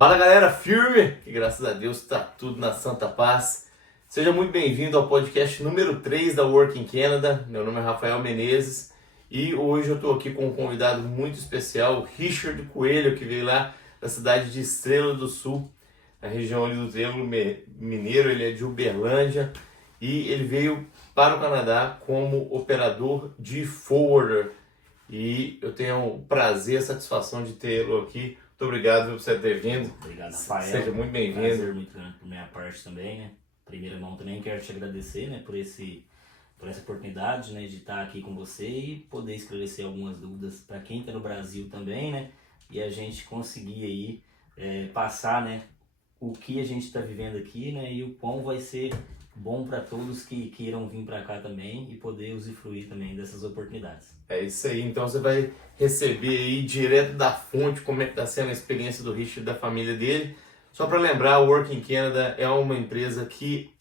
Fala galera, firme! Que graças a Deus está tudo na santa paz. Seja muito bem-vindo ao podcast número 3 da Working Canada. Meu nome é Rafael Menezes e hoje eu estou aqui com um convidado muito especial, o Richard Coelho, que veio lá da cidade de Estrela do Sul, na região ali do Triângulo Mineiro. Ele é de Uberlândia e ele veio para o Canadá como operador de forwarder. E eu tenho o prazer e a satisfação de tê-lo aqui. Muito obrigado por você ter vindo. Obrigado, Rafael. Seja muito bem-vindo. Prazer muito grande por minha parte também, né? Primeira mão também quero te agradecer, né, por essa oportunidade, né, de estar aqui com você e poder esclarecer algumas dúvidas para quem está no Brasil também, né? E a gente conseguir aí passar, né, o que a gente está vivendo aqui, né? E o quão vai ser bom para todos que queiram vir para cá também e poder usufruir também dessas oportunidades. É isso aí, então você vai receber aí direto da fonte como é que está sendo a experiência do Richard e da família dele. Só para lembrar, a Working Canada é uma empresa que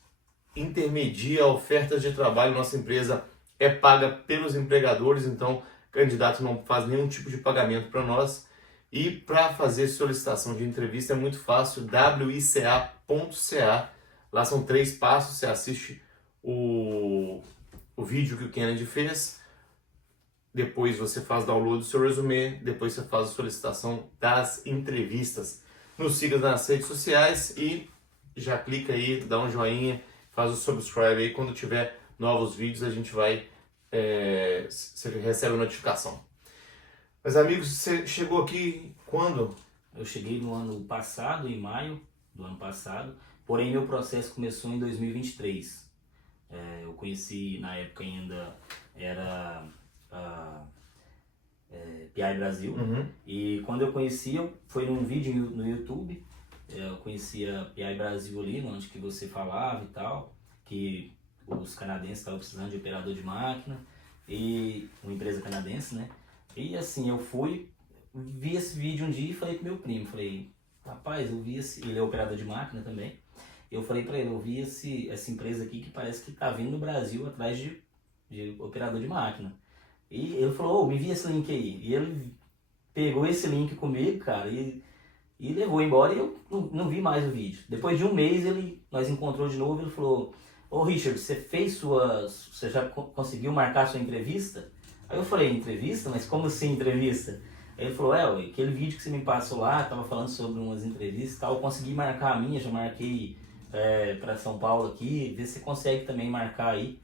intermedia ofertas de trabalho. Nossa empresa é paga pelos empregadores, então o candidato não faz nenhum tipo de pagamento para nós. E para fazer solicitação de entrevista é muito fácil, wica.ca. Lá são 3 passos, você assiste o vídeo que o Kennedy fez, depois você faz download do seu resumê, depois você faz a solicitação das entrevistas. Nos siga nas redes sociais e já clica aí, dá um joinha, faz o subscribe aí. Quando tiver novos vídeos a gente vai, você recebe a notificação. Mas amigos, você chegou aqui quando? Eu cheguei no ano passado, em maio do ano passado, porém meu processo começou em 2023. Eu conheci, na época ainda era PI Brasil, e quando eu conheci, foi num vídeo no YouTube, eu conhecia PI Brasil ali, onde que você falava e tal, que os canadenses estavam precisando de operador de máquina, e uma empresa canadense, né? E assim, eu vi esse vídeo um dia e falei pro meu primo, falei, rapaz, eu vi ele é operador de máquina também, eu falei pra ele, eu vi essa empresa aqui que parece que tá vindo no Brasil atrás de operador de máquina. E ele falou, me envia esse link aí. E ele pegou esse link comigo, cara, e levou embora e eu não vi mais o vídeo. Depois de um mês nós encontrou de novo e ele falou, Richard, você já conseguiu marcar sua entrevista? Aí eu falei, entrevista? Mas como assim entrevista? Aí ele falou, aquele vídeo que você me passou lá, tava falando sobre umas entrevistas e tal, eu consegui marcar a minha, já marquei para São Paulo aqui, vê se você consegue também marcar aí.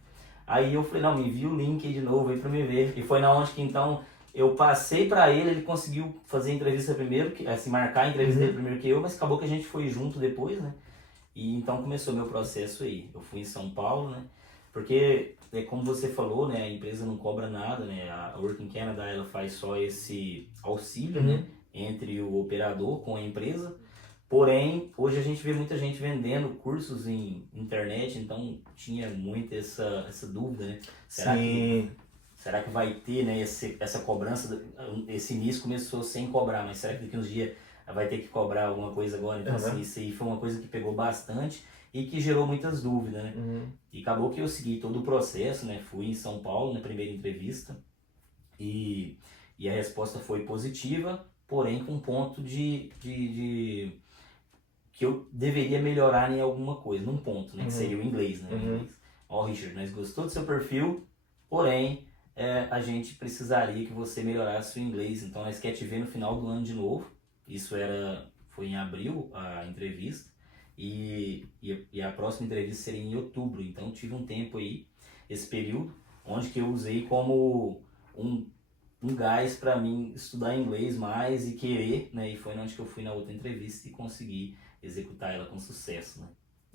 Aí eu falei, não, me envia o link aí de novo aí pra me ver. E foi na onde que então eu passei pra ele conseguiu fazer a entrevista primeiro, assim, marcar a entrevista dele primeiro que eu, mas acabou que a gente foi junto depois, né? E então começou meu processo aí. Eu fui em São Paulo, né? Porque, como você falou, né, a empresa não cobra nada, né? A Working Canada, ela faz só esse auxílio, né, entre o operador com a empresa. Porém, hoje a gente vê muita gente vendendo cursos em internet, então tinha muito essa dúvida, né? Será que vai ter, né, essa cobrança? Esse início começou sem cobrar, mas será que daqui uns dias vai ter que cobrar alguma coisa agora? Então, assim, isso aí foi uma coisa que pegou bastante e que gerou muitas dúvidas, né? E acabou que eu segui todo o processo, né? Fui em São Paulo na primeira entrevista e a resposta foi positiva, porém com um ponto que eu deveria melhorar em alguma coisa, num ponto, né? Que seria o inglês, né? Richard, nós gostou do seu perfil, porém a gente precisaria que você melhorasse o inglês, então nós quer te ver no final do ano de novo. Isso foi em abril a entrevista e a próxima entrevista seria em outubro, então tive um tempo aí, esse período, onde que eu usei como um gás para mim estudar inglês mais e querer, né? E foi onde que eu fui na outra entrevista e consegui executar ela com sucesso, né?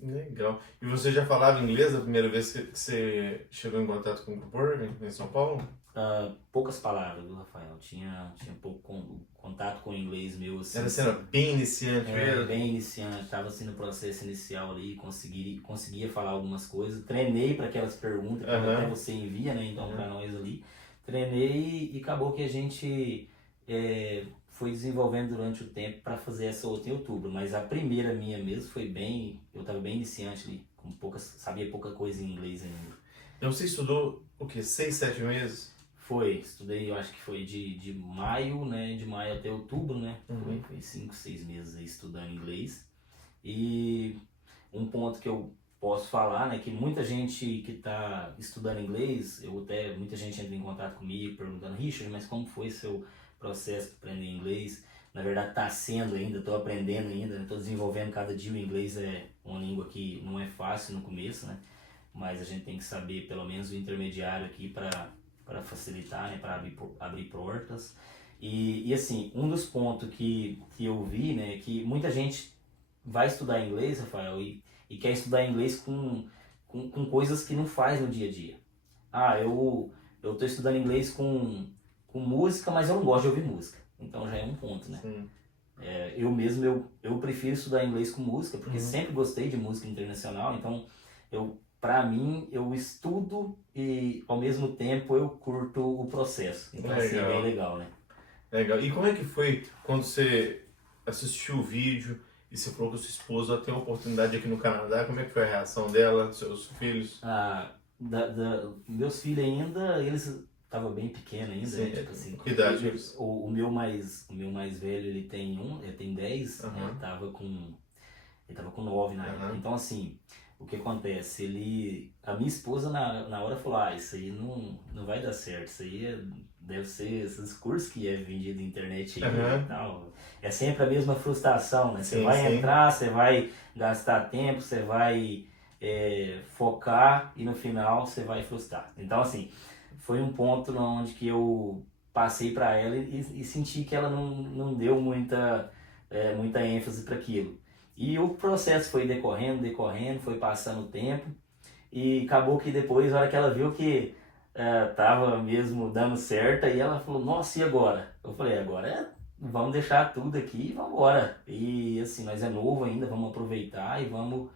Legal. E você já falava inglês a primeira vez que você chegou em contato com o Grupo em São Paulo? Poucas palavras, viu, Rafael? Tinha pouco contato com o inglês meu, assim. Era sendo bem iniciante mesmo? Bem iniciante, estava assim no processo inicial ali, conseguia falar algumas coisas. Treinei para aquelas perguntas que até você envia, né? Então, para nós ali. Treinei e acabou que a gente foi desenvolvendo durante o tempo para fazer essa outra em outubro. Mas a primeira minha mesmo eu estava bem iniciante ali, sabia pouca coisa em inglês ainda. Então você estudou o quê? 6, 7 meses? Estudei, eu acho que foi de maio, né? De maio até outubro, né? Foi 5, 6 meses aí estudando inglês. E um ponto que eu posso falar, né? Que muita gente que está estudando inglês, muita gente entra em contato comigo perguntando, Richard, mas como foi seu processo para aprender inglês? Na verdade está sendo ainda, estou aprendendo ainda, estou desenvolvendo cada dia. O inglês é uma língua que não é fácil no começo, né? Mas a gente tem que saber pelo menos o intermediário aqui para facilitar, né, para abrir portas. E assim, um dos pontos que eu vi, né, que muita gente vai estudar inglês, Rafael, e quer estudar inglês com coisas que não faz no dia a dia. Eu estou estudando inglês com música, mas eu não gosto de ouvir música. Então já é um ponto, né? Eu mesmo, eu prefiro estudar inglês com música, porque sempre gostei de música internacional, então pra mim, eu estudo e ao mesmo tempo eu curto o processo. Então assim, é bem legal, né? Legal. E como é que foi quando você assistiu o vídeo e você falou que sua esposa tem uma oportunidade aqui no Canadá? Como é que foi a reação dela, dos seus filhos? Meus filhos ainda, eles estavam bem pequenos ainda, Sim, né? Tipo assim, que idade eles? O meu mais velho, ele tem 10, né? Ele tava com 9 na época. Então assim, o que acontece? A minha esposa na hora falou, isso aí não vai dar certo, isso aí deve ser esses cursos que é vendido na internet aí e tal. É sempre a mesma frustração, né? Você vai entrar, você vai gastar tempo, você vai focar e no final você vai frustrar. Então assim, foi um ponto onde que eu passei para ela e senti que ela não deu muita ênfase para aquilo. E o processo foi decorrendo, foi passando o tempo e acabou que depois, na hora que ela viu que tava mesmo dando certo, aí ela falou, nossa, e agora? Eu falei, agora vamos deixar tudo aqui e vamos embora. E assim, nós é novo ainda, vamos aproveitar e vamos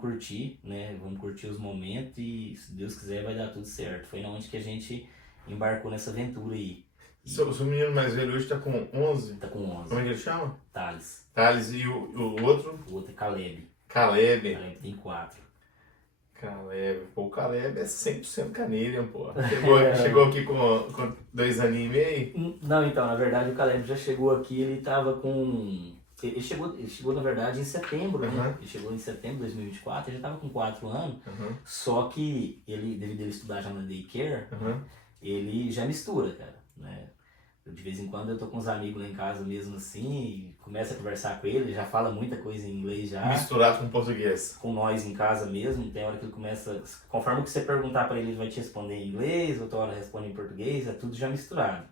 curtir, né? Vamos curtir os momentos e se Deus quiser vai dar tudo certo. Foi onde que a gente embarcou nessa aventura aí. Seu menino mais velho hoje tá com 11? Tá com 11. Como é que ele chama? Thales. Thales, e o outro? O outro é Caleb. Caleb Tem 4. Caleb. Pô, o Caleb é 100% Canadian, pô. Chegou aqui com 2 anos e meio? Não, então, na verdade o Caleb já chegou aqui, ele tava com... Ele chegou na verdade em setembro, né? Ele chegou em setembro de 2024, ele já tava com 4 anos, só que ele, devido a ele estudar já na daycare, ele já mistura, cara, né? De vez em quando eu tô com uns amigos lá em casa mesmo assim, e começa a conversar com ele já fala muita coisa em inglês já. Misturado com português. Com nós em casa mesmo, tem hora que ele começa, conforme que você perguntar para ele, ele vai te responder em inglês, outra hora responde em português, é tudo já misturado.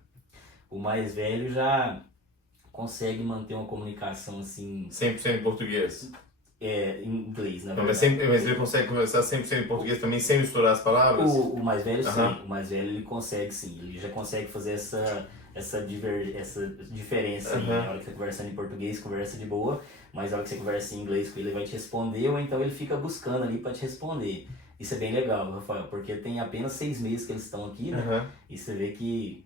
O mais velho já consegue manter uma comunicação assim... 100% em português? Em inglês, na verdade. verdade. Mas ele consegue conversar 100% em português também, sem misturar as palavras? O mais velho sim, o mais velho ele consegue sim, ele já consegue fazer essa diferença aí. Na hora que você conversando em português, conversa de boa, mas na hora que você conversa em inglês com ele, ele vai te responder, ou então ele fica buscando ali para te responder. Isso é bem legal, Rafael, porque tem apenas 6 meses que eles estão aqui, né? E você vê que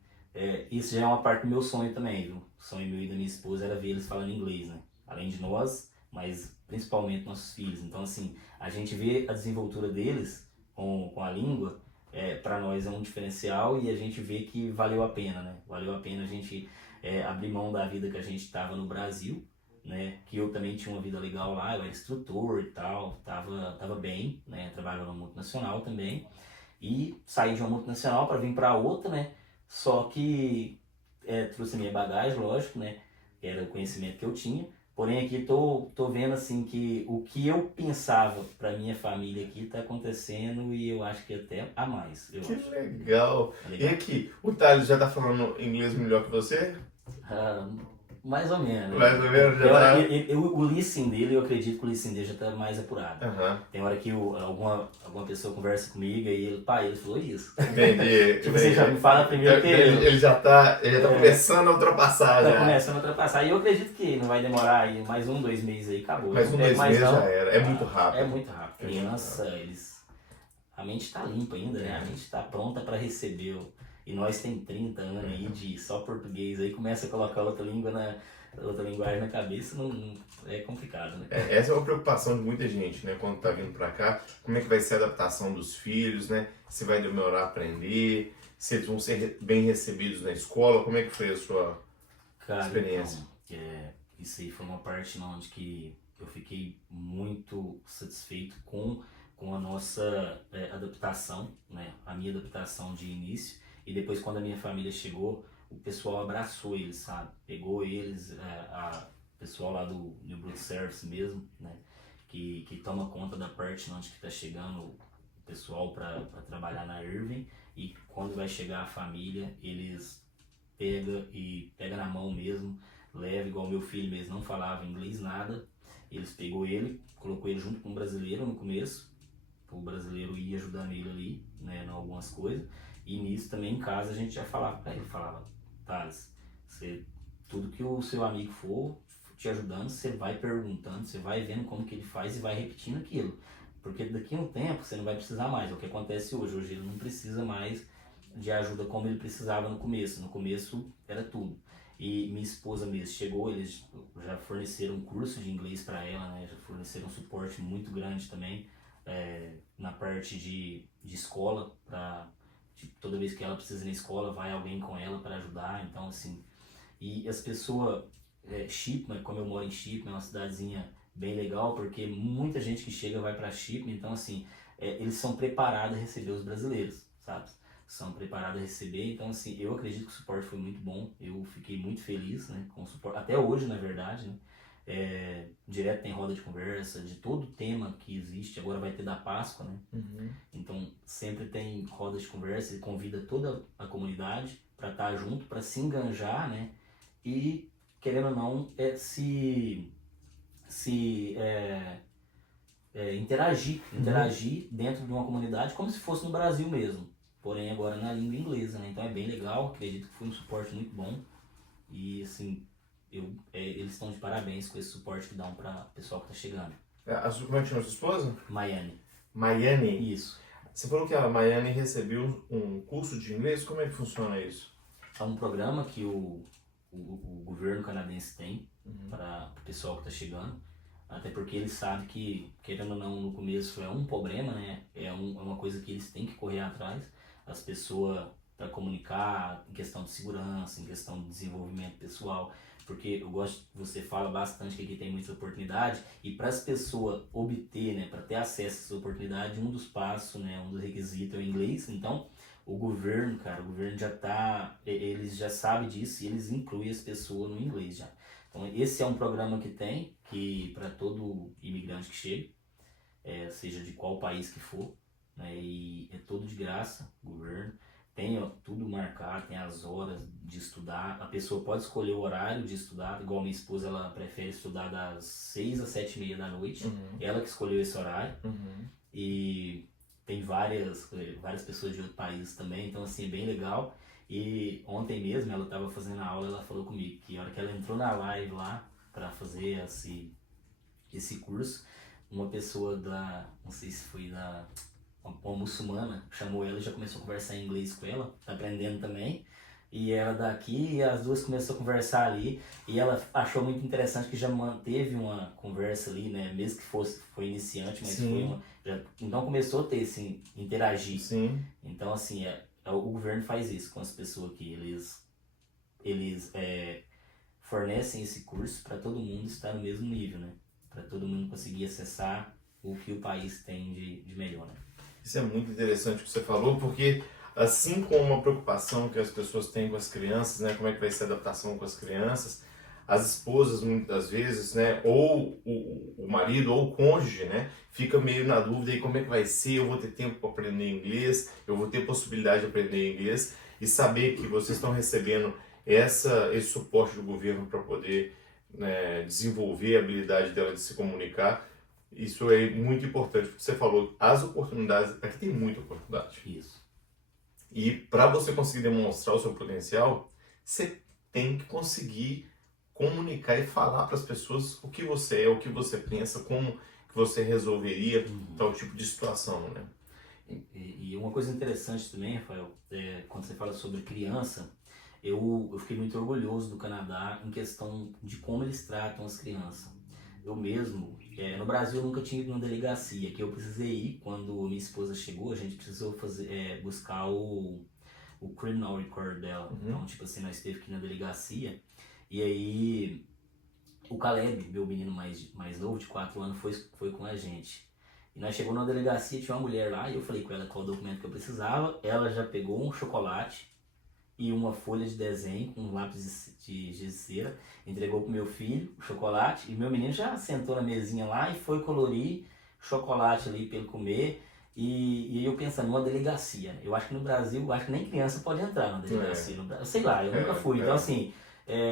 isso já é uma parte do meu sonho também, viu? O sonho meu e da minha esposa era ver eles falando inglês, né? Além de nós, mas principalmente nossos filhos. Então, assim, a gente vê a desenvoltura deles com a língua, para nós é um diferencial e a gente vê que valeu a pena, né? Valeu a pena a gente abrir mão da vida que a gente estava no Brasil, né? Que eu também tinha uma vida legal lá, eu era instrutor e tal, tava bem, né? Trabalhava numa multinacional também. E saí de uma multinacional para vir para outra, né? Só que trouxe a minha bagagem, lógico, né? Era o conhecimento que eu tinha. Porém aqui tô vendo assim que o que eu pensava para minha família aqui tá acontecendo e eu acho que até a mais. Que legal. E aqui, o Thales já tá falando inglês melhor que você? Mais ou menos. Mais ou menos, já tá... O listening dele, eu acredito que o listening dele já tá mais apurado. Tem hora que alguma pessoa conversa comigo e ele falou isso. Entendi. Tipo, você já me fala primeiro que ele já tá começando a ultrapassar já. Tá começando a ultrapassar. E eu acredito que não vai demorar aí mais 1, 2 meses aí, acabou. Mais 1, 2 meses já era. É muito rápido. É muito rápido. Criança, a mente tá limpa ainda, né? A mente tá pronta para receber. E nós tem 30 anos aí de só português, aí começa a colocar outra linguagem na cabeça, não é complicado, né? Essa é uma preocupação de muita gente, né? Quando tá vindo pra cá, como é que vai ser a adaptação dos filhos, né? Se vai demorar a aprender, se eles vão ser bem recebidos na escola. Como é que foi a sua Cara, experiência? então, isso aí foi uma parte onde que eu fiquei muito satisfeito com a nossa adaptação, né? A minha adaptação de início. E depois, quando a minha família chegou, o pessoal abraçou eles, sabe? Pegou eles, o pessoal lá do Brook Service mesmo, né? Que toma conta da parte onde que tá chegando o pessoal para trabalhar na Irving. E quando vai chegar a família, eles pega na mão mesmo, leva, igual meu filho mesmo não falava inglês nada, eles pegou ele, colocou ele junto com um brasileiro no começo, o brasileiro ia ajudando ele ali, né, em algumas coisas, e nisso também em casa a gente já falava pra ele, falava, Thales, tudo que o seu amigo for te ajudando, você vai perguntando, você vai vendo como que ele faz e vai repetindo aquilo, porque daqui a um tempo você não vai precisar mais, é o que acontece hoje ele não precisa mais de ajuda como ele precisava no começo. No começo era tudo. E minha esposa mesmo chegou, eles já forneceram um curso de inglês para ela, né? Já forneceram um suporte muito grande também na parte de escola, para toda vez que ela precisa ir na escola, vai alguém com ela para ajudar. Então, assim, e as pessoas, Shipman, como eu moro em Shipman, é uma cidadezinha bem legal, porque muita gente que chega vai para Shipman, então, assim, eles são preparados a receber os brasileiros, sabe? São preparados a receber, então assim, eu acredito que o suporte foi muito bom, eu fiquei muito feliz, né, com o suporte, até hoje na verdade, né, direto tem roda de conversa, de todo tema que existe, agora vai ter da Páscoa, né, então sempre tem roda de conversa e convida toda a comunidade para estar junto, para se enganjar, né, e querendo ou não, interagir dentro de uma comunidade como se fosse no Brasil mesmo, porém agora na língua inglesa, né? Então é bem legal, acredito que foi um suporte muito bom e assim, eles estão de parabéns com esse suporte que dão para o pessoal que está chegando. Como é que chama a sua esposa? Miami. Miami? Isso. Você falou que a Miami recebeu um curso de inglês, como é que funciona isso? É um programa que o governo canadense tem para o pessoal que está chegando. Até porque eles sabem que, querendo ou não, no começo é um problema, né? É uma coisa que eles têm que correr atrás. As pessoas, para comunicar em questão de segurança, em questão de desenvolvimento pessoal. Porque eu gosto, você fala bastante que aqui tem muita oportunidade. E para as pessoas obter, né? Para ter acesso a essa oportunidade, um dos passos, né? Um dos requisitos é o inglês. Então, o governo, cara, o governo já tá, eles já sabem disso e eles incluem as pessoas no inglês já. Então esse é um programa que tem, que para todo imigrante que chega, seja de qual país que for, né, e é todo de graça, o governo. Tem tudo marcado, tem as horas de estudar, a pessoa pode escolher o horário de estudar, igual minha esposa, ela prefere estudar das 6 às 7h30 da noite, ela que escolheu esse horário, e tem várias pessoas de outros países também, então assim, é bem legal. E ontem mesmo ela estava fazendo a aula, ela falou comigo que a hora que ela entrou na live lá para fazer esse curso, uma pessoa não sei se foi uma muçulmana, chamou ela e já começou a conversar em inglês com ela, tá aprendendo também. E ela daqui, e as duas começaram a conversar ali, e ela achou muito interessante que já manteve uma conversa ali, né, mesmo que foi iniciante, mas Sim. então começou a ter, assim, interagir. Sim. Então, assim, o governo faz isso com as pessoas aqui, eles fornecem esse curso para todo mundo estar no mesmo nível, né, para todo mundo conseguir acessar o que o país tem de melhor, né. Isso é muito interessante o que você falou, porque assim como uma preocupação que as pessoas têm com as crianças, né, como é que vai ser a adaptação com as crianças, as esposas muitas vezes, né, ou o marido ou o cônjuge, né, fica meio na dúvida aí como é que vai ser, eu vou ter tempo para aprender inglês, eu vou ter possibilidade de aprender inglês, e saber que vocês estão recebendo esse suporte do governo para poder, né, desenvolver a habilidade dela de se comunicar. Isso é muito importante, porque você falou, as oportunidades, aqui tem muita oportunidade. Isso. E para você conseguir demonstrar o seu potencial, você tem que conseguir comunicar e falar para as pessoas o que você é, o que você pensa, como que você resolveria tal tipo de situação, né? E uma coisa interessante também, Rafael, quando você fala sobre criança, eu fiquei muito orgulhoso do Canadá em questão de como eles tratam as crianças. Eu mesmo, no Brasil eu nunca tinha ido numa delegacia, que eu precisei ir quando minha esposa chegou, a gente precisou buscar o criminal record dela. Então, tipo assim, nós teve que ir na delegacia, e aí o Caleb, meu menino mais novo, de 4 anos, foi com a gente. E nós chegamos na delegacia, tinha uma mulher lá, e eu falei com ela qual documento que eu precisava. Ela já pegou um chocolate e uma folha de desenho com um lápis de giz de cera, entregou pro meu filho o chocolate, e meu menino já sentou na mesinha lá e foi colorir chocolate ali pra ele comer. E eu pensando numa delegacia. Eu acho que no Brasil, eu acho que nem criança pode entrar na delegacia. No Brasil. Sei lá, eu nunca fui. Então, assim,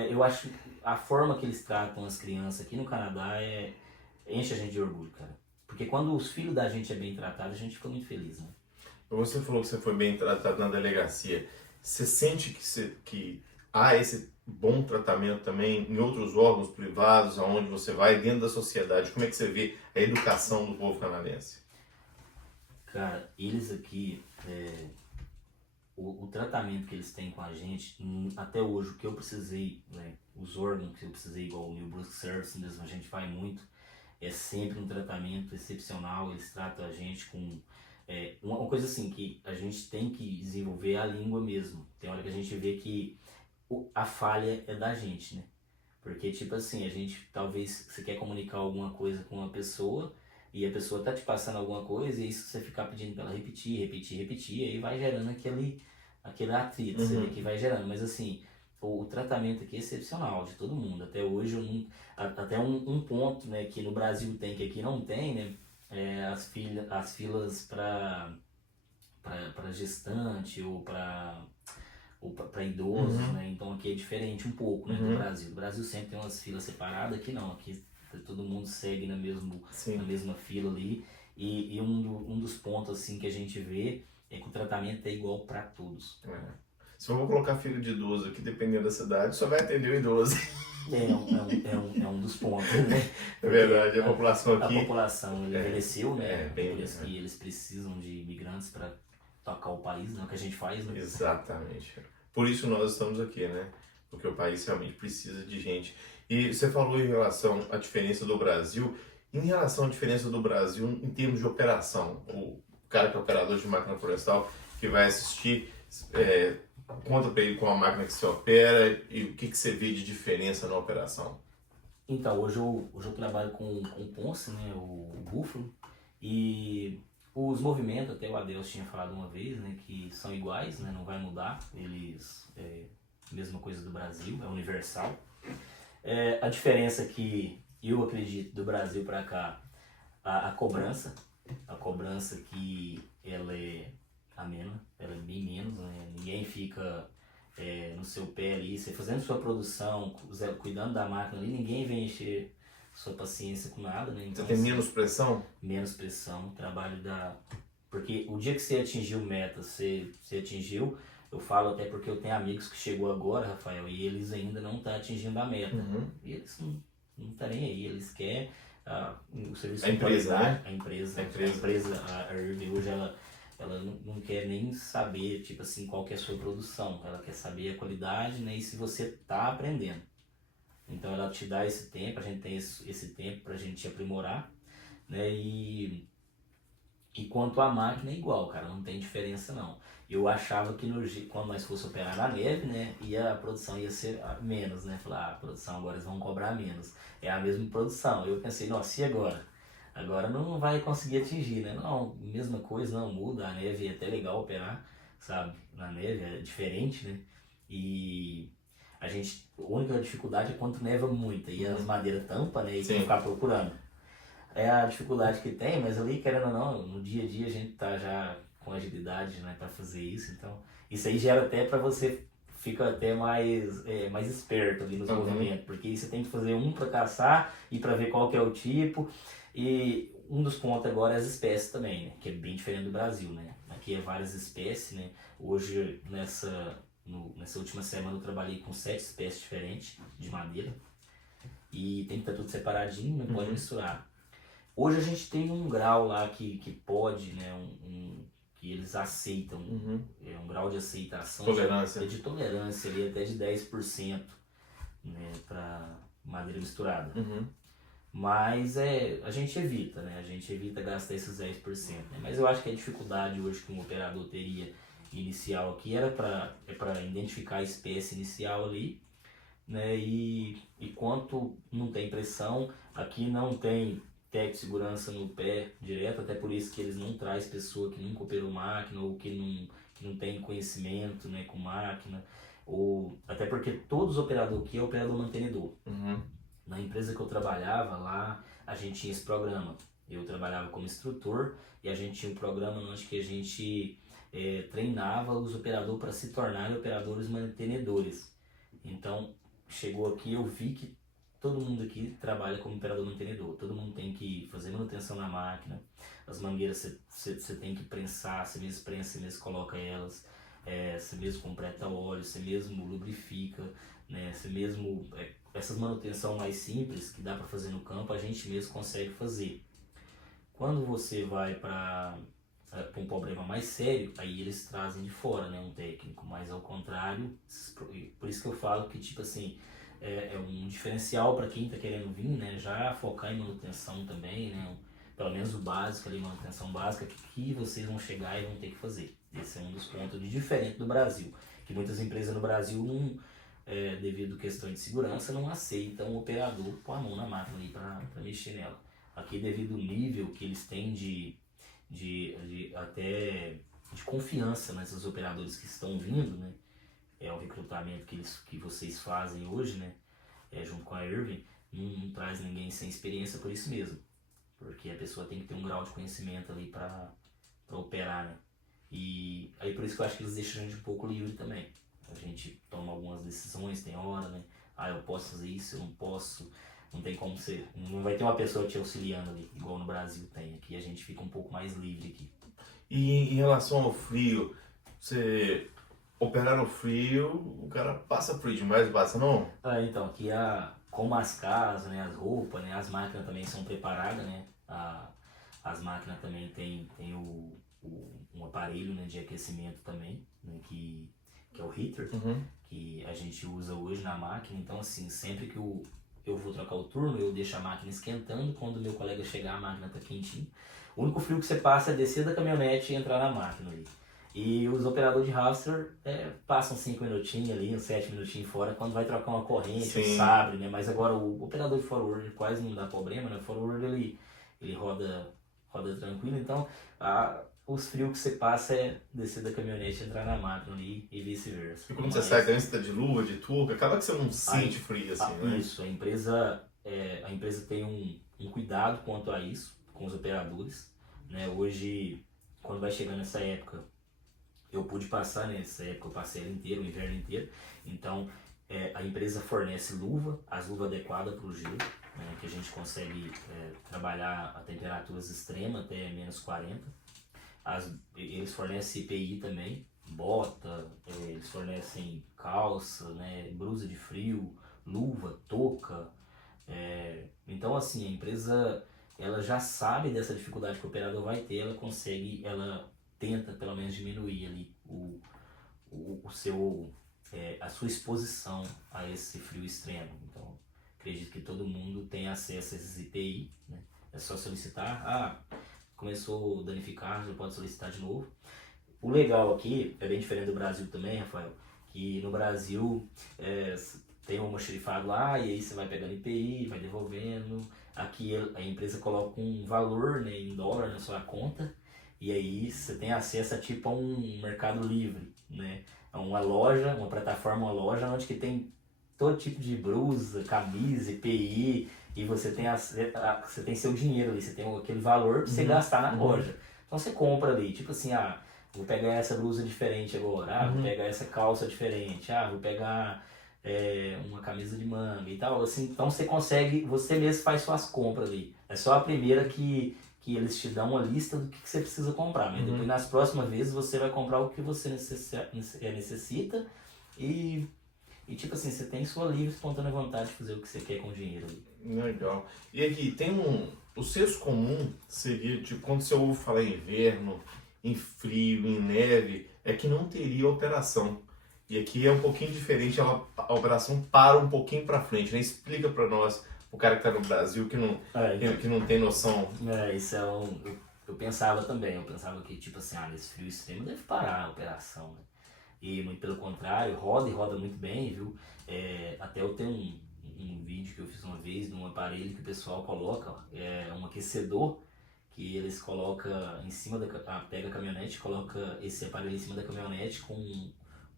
eu acho a forma que eles tratam as crianças aqui no Canadá enche a gente de orgulho, cara. Porque quando os filhos da gente é bem tratado, a gente fica muito feliz, né? Você falou que você foi bem tratado na delegacia. Você sente que há esse bom tratamento também em outros órgãos privados, aonde você vai, dentro da sociedade? Como é que você vê a educação do povo canadense? Cara, eles aqui, o tratamento que eles têm com a gente, até hoje, o que eu precisei, né, os órgãos que eu precisei, igual o New Brunswick Service mesmo, a gente vai muito, é sempre um tratamento excepcional. Eles tratam a gente com uma coisa assim, que a gente tem que desenvolver a língua mesmo. Tem hora que a gente vê que a falha é da gente, né? Porque, tipo assim, a gente, talvez, você quer comunicar alguma coisa com uma pessoa e a pessoa tá te passando alguma coisa, e isso você ficar pedindo pra ela repetir, aí vai gerando aquele atrito, você vê que vai gerando. Mas, assim, o tratamento aqui é excepcional de todo mundo. Até hoje, até um ponto, né, que no Brasil tem, que aqui não tem, né, as filas para gestante ou para idosos, né? Então aqui é diferente um pouco, né, do Brasil. O Brasil sempre tem umas filas separadas, aqui não, aqui todo mundo segue na mesma fila ali. E um dos pontos assim que a gente vê é que o tratamento é igual para todos. Se eu vou colocar filho de idoso aqui, dependendo da cidade, só vai atender o idoso. É um dos pontos, né? É verdade, a população aqui... A população envelheceu, né? bem, por isso que eles precisam de imigrantes para tocar o país, né? O que a gente faz, né? Exatamente. Por isso nós estamos aqui, né? Porque o país realmente precisa de gente. E você falou em relação à diferença do Brasil. Em relação à diferença do Brasil em termos de operação, o cara que é operador de máquina florestal que vai assistir, conta para ele com a máquina que você opera e o que você vê de diferença na operação. Então, hoje eu trabalho com o Ponce, né, o Búfalo, e os movimentos, até o Adeus tinha falado uma vez, né, que são iguais, né, não vai mudar, eles, mesma coisa do Brasil, é universal. A diferença que eu acredito do Brasil para cá, a cobrança que ela é amena, ela é bem menos, né, ninguém fica no seu pé ali, você fazendo sua produção, cuidando da máquina ali, ninguém vem encher sua paciência com nada, né? Então, você tem menos pressão? Menos pressão, trabalho porque o dia que você atingiu meta, você atingiu, eu falo até porque eu tenho amigos que chegou agora, Rafael, e eles ainda não estão atingindo a meta. E eles não estão nem aí, eles querem o serviço de qualidade, né? A empresa, a Irby hoje, ela não quer nem saber, tipo assim, qual que é a sua produção. Ela quer saber a qualidade, né, e se você tá aprendendo. Então ela te dá esse tempo, a gente tem esse tempo pra gente aprimorar, né, e quanto à máquina é igual, cara, não tem diferença não. Eu achava que quando nós fosse operar na neve, né, a produção ia ser menos, né, falar, a produção agora eles vão cobrar menos. É a mesma produção. Eu pensei, nossa, e agora? Agora não vai conseguir atingir, né? Não, mesma coisa, não muda, a neve é até legal operar, sabe? Na neve é diferente, né? E a única dificuldade é quando neva muito e as madeiras tampam, né? E tem que ficar procurando. É a dificuldade que tem, mas ali, querendo ou não, no dia a dia a gente tá já com agilidade, né, para fazer isso, então isso aí gera até para você fica até mais esperto ali nos movimentos, porque aí você tem que fazer um para caçar e para ver qual que é o tipo. E um dos pontos agora é as espécies também, né? Que é bem diferente do Brasil, né? Aqui é várias espécies, né? Hoje, nessa última semana, eu trabalhei com 7 espécies diferentes de madeira. E tem que estar tudo separadinho, não pode misturar. Hoje a gente tem um grau lá que pode, né? Que eles aceitam, é um grau de aceitação, de tolerância ali até de 10%, né? Para madeira misturada. Mas a gente evita, né? A gente evita gastar esses 10%, né? Mas eu acho que a dificuldade hoje que um operador teria inicial aqui era para identificar a espécie inicial ali, né? E quanto não tem pressão, aqui não tem técnico de segurança no pé direto, até por isso que eles não trazem pessoa que nunca operou máquina ou que não tem conhecimento, né, com máquina, ou até porque todos os operadores aqui é operador mantenedor. Na empresa que eu trabalhava lá, a gente tinha esse programa. Eu trabalhava como instrutor e a gente tinha um programa onde que a gente treinava os operadores para se tornarem operadores mantenedores. Então, chegou aqui, eu vi que todo mundo aqui trabalha como operador mantenedor. Todo mundo tem que fazer manutenção na máquina. As mangueiras você tem que prensar, você mesmo prensa, você mesmo coloca elas, você mesmo completa óleo, você mesmo lubrifica, né? Você mesmo... essas manutenção mais simples que dá para fazer no campo, a gente mesmo consegue fazer. Quando você vai para um problema mais sério, aí eles trazem de fora, né, um técnico, mas ao contrário, por isso que eu falo que tipo assim, é um diferencial para quem está querendo vir, né, já focar em manutenção também, né, pelo menos o básico ali, manutenção básica, que vocês vão chegar e vão ter que fazer. Esse é um dos pontos de diferente do Brasil, que muitas empresas no Brasil não... devido a questão de segurança, não aceitam o operador pôr a mão na máquina ali para mexer nela. Aqui, devido ao nível que eles têm até de confiança nesses operadores que estão vindo, né? É o recrutamento que vocês fazem hoje, né? Junto com a Irving, não traz ninguém sem experiência por isso mesmo. Porque a pessoa tem que ter um grau de conhecimento ali para operar, né? E aí por isso que eu acho que eles deixam a gente um pouco livre também. A gente toma algumas decisões, tem hora, né? Eu posso fazer isso, eu não posso. Não tem como ser. Não vai ter uma pessoa te auxiliando ali, igual no Brasil tem. Aqui a gente fica um pouco mais livre aqui. E em relação ao frio, você operar no frio, o cara passa frio demais, passa não? Então, aqui como as casas, né, as roupas, né, as máquinas também são preparadas, né? As máquinas também tem um aparelho, né, de aquecimento também, né, que é o heater, que a gente usa hoje na máquina. Então, assim, sempre que eu vou trocar o turno, eu deixo a máquina esquentando. Quando o meu colega chegar, a máquina tá quentinha. O único frio que você passa é descer da caminhonete e entrar na máquina ali. E os operadores de Hafster passam 5 minutinhos ali, uns 7 minutinhos fora, quando vai trocar uma corrente, um sabre, né? Mas agora o operador de forward quase não dá problema, né? O forward ele roda tranquilo, então os frios que você passa é descer da caminhonete, entrar na máquina ali e vice-versa. E quando você sai antes de luva, de touca, acaba que você não sente frio assim, né? Isso, a empresa tem um cuidado quanto a isso, com os operadores, né? Hoje, quando vai chegando essa época, eu pude passar, né? Essa época eu passei ela inteira, o inverno inteiro, então a empresa fornece luva, as luvas adequadas para o gelo, né? Que a gente consegue trabalhar a temperaturas extremas até menos 40. Eles fornecem EPI também, bota, eles fornecem calça, né, blusa de frio, luva, touca. Então assim, a empresa ela já sabe dessa dificuldade que o operador vai ter, ela tenta pelo menos diminuir ali a sua exposição a esse frio extremo. Então acredito que todo mundo tem acesso a esses EPI, né? É só solicitar, começou a danificar, já pode solicitar de novo. O legal aqui, é bem diferente do Brasil também, Rafael, que no Brasil tem um almoxarifado lá e aí você vai pegando IPI, vai devolvendo. Aqui a empresa coloca um valor, né, em dólar na sua conta e aí você tem acesso a tipo a um mercado livre, né? A uma loja, uma plataforma, uma loja onde que tem todo tipo de blusa, camisa, IPI, e você tem seu dinheiro ali, você tem aquele valor para você gastar na loja. Então você compra ali, tipo assim, vou pegar essa blusa diferente agora, vou pegar essa calça diferente, vou pegar uma camisa de manga e tal. Assim, então você mesmo faz suas compras ali. É só a primeira que eles te dão uma lista do que você precisa comprar, mas depois nas próximas vezes você vai comprar o que você necessita e tipo assim, você tem sua livre, espontânea vontade de fazer o que você quer com o dinheiro ali. Legal. E aqui, tem o senso comum seria, tipo, quando você ouve falar em inverno, em frio, em neve, é que não teria operação. E aqui é um pouquinho diferente, a operação para um pouquinho para frente, né? Explica para nós, o cara que está no Brasil, que não tem noção. Isso eu pensava também, eu pensava que tipo assim, nesse frio extremo deve parar a operação, né? E muito pelo contrário, roda e roda muito bem, viu? Até eu tenho um vídeo que eu fiz uma vez num aparelho que o pessoal coloca, um aquecedor, que eles colocam em cima pega a caminhonete, coloca esse aparelho em cima da caminhonete com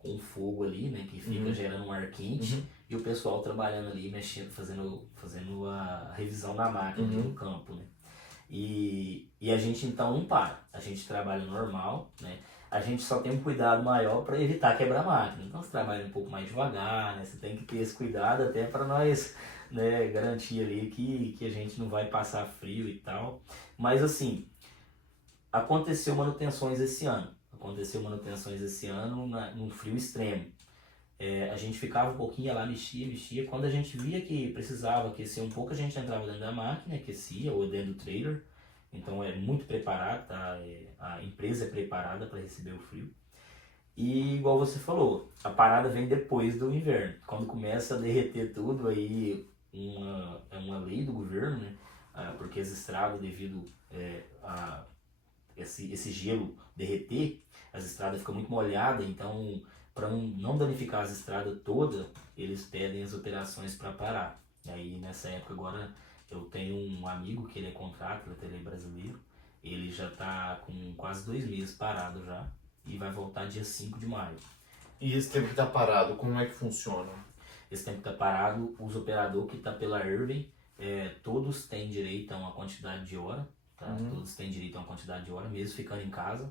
um fogo ali, né, que fica gerando um ar quente, e o pessoal trabalhando ali, mexendo, fazendo a revisão da máquina no campo, né. E a gente então não para, a gente trabalha normal, né, a gente só tem um cuidado maior para evitar quebrar a máquina, então você trabalha um pouco mais devagar, né, você tem que ter esse cuidado até para nós, né, garantir ali que a gente não vai passar frio e tal, mas assim, aconteceu manutenções esse ano num frio extremo. A gente ficava um pouquinho, ia lá, mexia. Quando a gente via que precisava aquecer um pouco, a gente entrava dentro da máquina, aquecia, ou dentro do trailer. Então é muito preparado, tá? A empresa é preparada para receber o frio. E igual você falou, a parada vem depois do inverno. Quando começa a derreter tudo, aí é uma lei do governo, né? Porque as estradas, devido a esse gelo derreter, as estradas ficam muito molhadas, então para não danificar as estradas todas, eles pedem as operações para parar. E aí nessa época agora eu tenho um amigo que ele é contrato, ele é brasileiro, ele já está com quase 2 meses parado já e vai voltar dia 5 de maio. E esse tempo que tá parado, como é que funciona? Esse tempo que tá parado, os operadores que tá pela Irving, todos têm direito a uma quantidade de hora, tá? Todos têm direito a uma quantidade de hora, mesmo ficando em casa.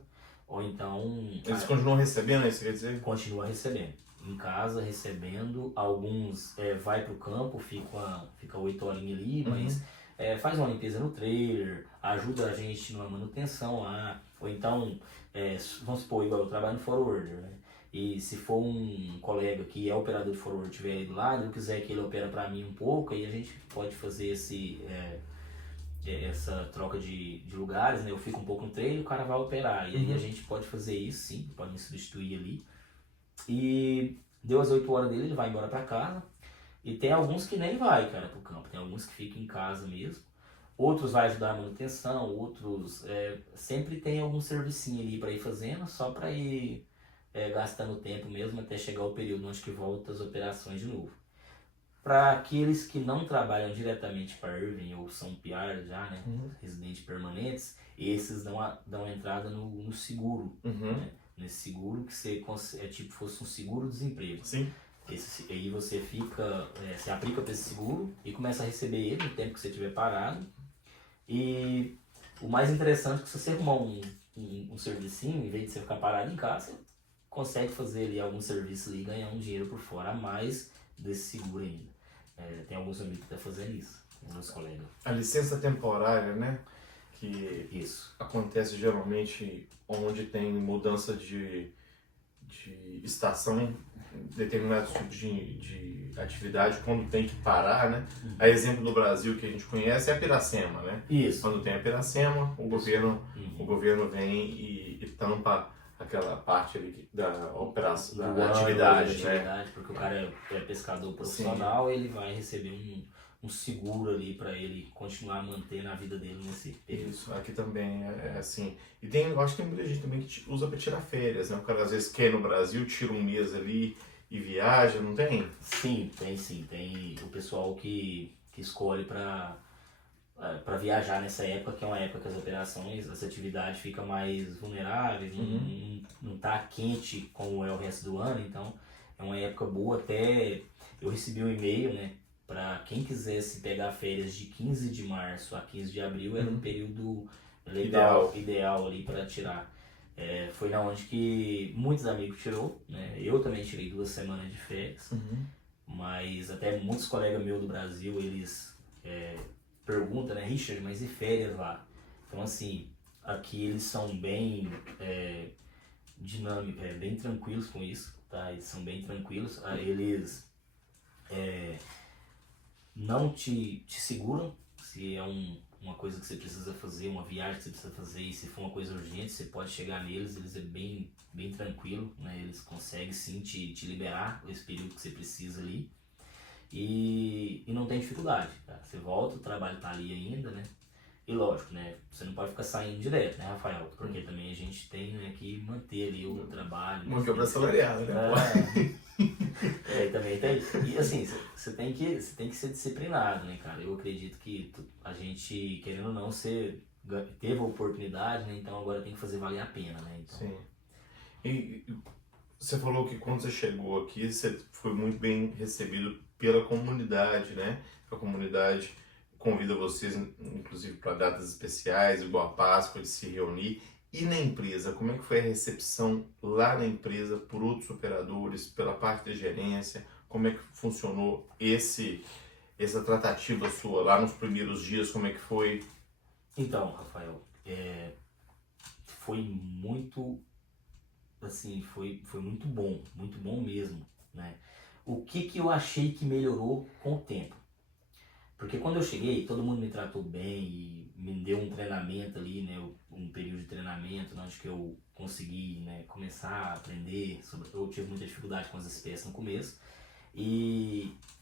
Ou então... Eles continuam recebendo, é isso que quer dizer? Continua recebendo. Em casa, recebendo. Alguns vai pro campo, fica 8 horinhas ali, mas faz uma limpeza no trailer, ajuda a gente numa manutenção lá. Ou então, vamos supor, igual eu trabalho no forwarder, né? E se for um colega que é operador de forward estiver aí do lado, eu quiser que ele opera para mim um pouco, aí a gente pode fazer essa troca de lugares, né? Eu fico um pouco no trailer, o cara vai operar. E aí a gente pode fazer isso, sim, pode me substituir ali. E deu as 8 horas dele, ele vai embora para casa. E tem alguns que nem vai, cara, pro campo. Tem alguns que ficam em casa mesmo. Outros vai ajudar a manutenção, outros sempre tem algum servicinho ali para ir fazendo, só para ir gastando tempo mesmo até chegar o período onde que volta as operações de novo. Para aqueles que não trabalham diretamente para Irving ou são PR já, né, residentes permanentes, esses dão entrada no seguro, né, nesse seguro que é tipo fosse um seguro-desemprego. Sim. Aí você você aplica para esse seguro e começa a receber ele no tempo que você estiver parado. E o mais interessante é que se você arrumar um servicinho, em vez de você ficar parado em casa, você consegue fazer ali algum serviço ali e ganhar um dinheiro por fora a mais desse seguro ainda. Tem alguns amigos que estão fazendo isso, meus colegas. A licença temporária, né? Que Isso. acontece geralmente onde tem mudança de estação, determinado tipo de atividade, quando tem que parar, né? A exemplo do Brasil que a gente conhece é a Piracema, né? Isso. Quando tem a Piracema, o governo vem e tampa aquela parte ali da operação, da atividade, né? Porque o cara é pescador profissional, ele vai receber um seguro ali para ele continuar mantendo a vida dele nesse período. Isso, aqui também é assim. E eu acho que tem muita gente também que usa para tirar férias, né? O cara às vezes quer ir no Brasil, tira um mês ali e viaja, não tem? Sim, tem sim. Tem o pessoal que escolhe para viajar nessa época, que é uma época que as operações, as atividades ficam mais vulneráveis, não tá quente como é o resto do ano, então é uma época boa. Até eu recebi um e-mail, né, para quem quisesse pegar férias de 15 de março a 15 de abril, era um período ideal ali para tirar. Foi na onde que muitos amigos tirou, né? Eu também tirei 2 semanas de férias, mas até muitos colegas meus do Brasil, eles perguntam, né, Richard, mas e férias lá? Então assim, aqui eles são bem dinâmicos, bem tranquilos com isso, tá? Eles são bem tranquilos, eles não te seguram se é uma coisa que você precisa fazer, uma viagem que você precisa fazer, e se for uma coisa urgente, você pode chegar neles, eles é bem tranquilo, né? Eles conseguem sim te liberar esse período que você precisa ali, e não tem dificuldade, tá? Você volta, o trabalho tá ali ainda, né? E lógico, né? Você não pode ficar saindo direto, né, Rafael? Porque também a gente tem, né, que manter ali o trabalho. Uma quebra salariada, né? E também tem. E assim, você tem que ser disciplinado, né, cara? Eu acredito que a gente, querendo ou não, teve a oportunidade, né? Então agora tem que fazer valer a pena, né? Então, Sim. E você falou que quando você chegou aqui, você foi muito bem recebido pela comunidade, né? A comunidade convida vocês, inclusive, para datas especiais, igual a Páscoa, de se reunir. E na empresa, como é que foi a recepção lá na empresa por outros operadores, pela parte da gerência? Como é que funcionou essa tratativa sua lá nos primeiros dias? Como é que foi? Então, Rafael, foi muito, assim, foi muito bom mesmo, né? O que eu achei que melhorou com o tempo? Porque quando eu cheguei, todo mundo me tratou bem e me deu um treinamento ali, né? Um período de treinamento, né, onde que eu consegui, né, começar a aprender sobre. Eu tive muita dificuldade com as espécies no começo,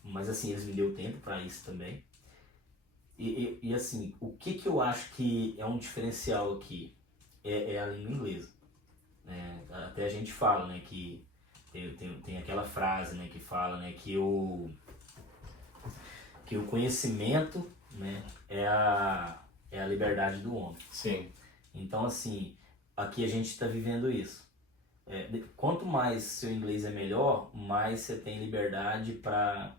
mas assim, eles me deu tempo para isso também. E assim, o que eu acho que é um diferencial aqui é a língua inglesa, né? Até a gente fala, né, que tem aquela frase, né, que fala, né, que o conhecimento, né, é a liberdade do homem. Sim. Então, assim, aqui a gente está vivendo isso. Quanto mais seu inglês é melhor, mais você tem liberdade para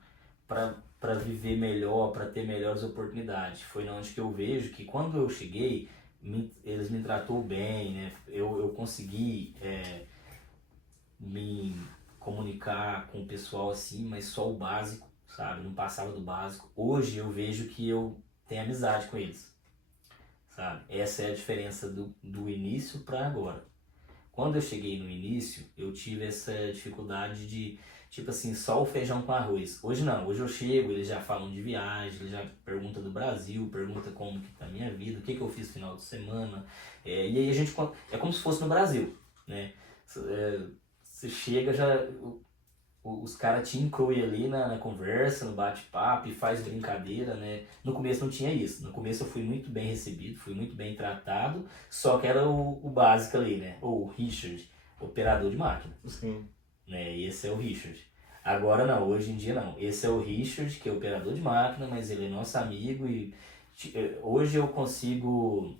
viver melhor, para ter melhores oportunidades. Foi onde que eu vejo que quando eu cheguei, eles me tratou bem, né? Eu consegui me comunicar com o pessoal assim, mas só o básico, sabe? Não passava do básico. Hoje eu vejo que eu tenho amizade com eles, sabe? Essa é a diferença do início para agora. Quando eu cheguei no início, eu tive essa dificuldade de, tipo assim, só o feijão com arroz. Hoje não, hoje eu chego, eles já falam de viagem, eles já perguntam do Brasil, perguntam como que tá a minha vida, o que eu fiz no final de semana. E aí a gente, é como se fosse no Brasil, né? Você chega, os caras te incluem ali na conversa, no bate-papo e faz brincadeira, né? No começo não tinha isso. No começo eu fui muito bem recebido, fui muito bem tratado, só que era o básico ali, né? O Richard, operador de máquina. Sim. Né? E esse é o Richard. Agora não, hoje em dia não. Esse é o Richard, que é operador de máquina, mas ele é nosso amigo e hoje eu consigo,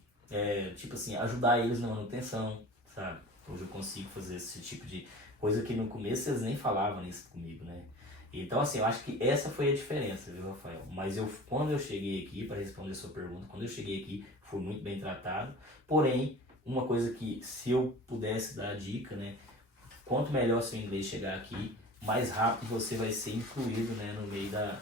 tipo assim, ajudar eles na manutenção, sabe? Hoje eu consigo fazer esse tipo de coisa que no começo eles nem falavam isso comigo, né? Então, assim, eu acho que essa foi a diferença, viu, Rafael? Mas quando eu cheguei aqui, para responder a sua pergunta, quando eu cheguei aqui, fui muito bem tratado. Porém, uma coisa que, se eu pudesse dar a dica, né? Quanto melhor seu inglês chegar aqui, mais rápido você vai ser incluído, né, no meio da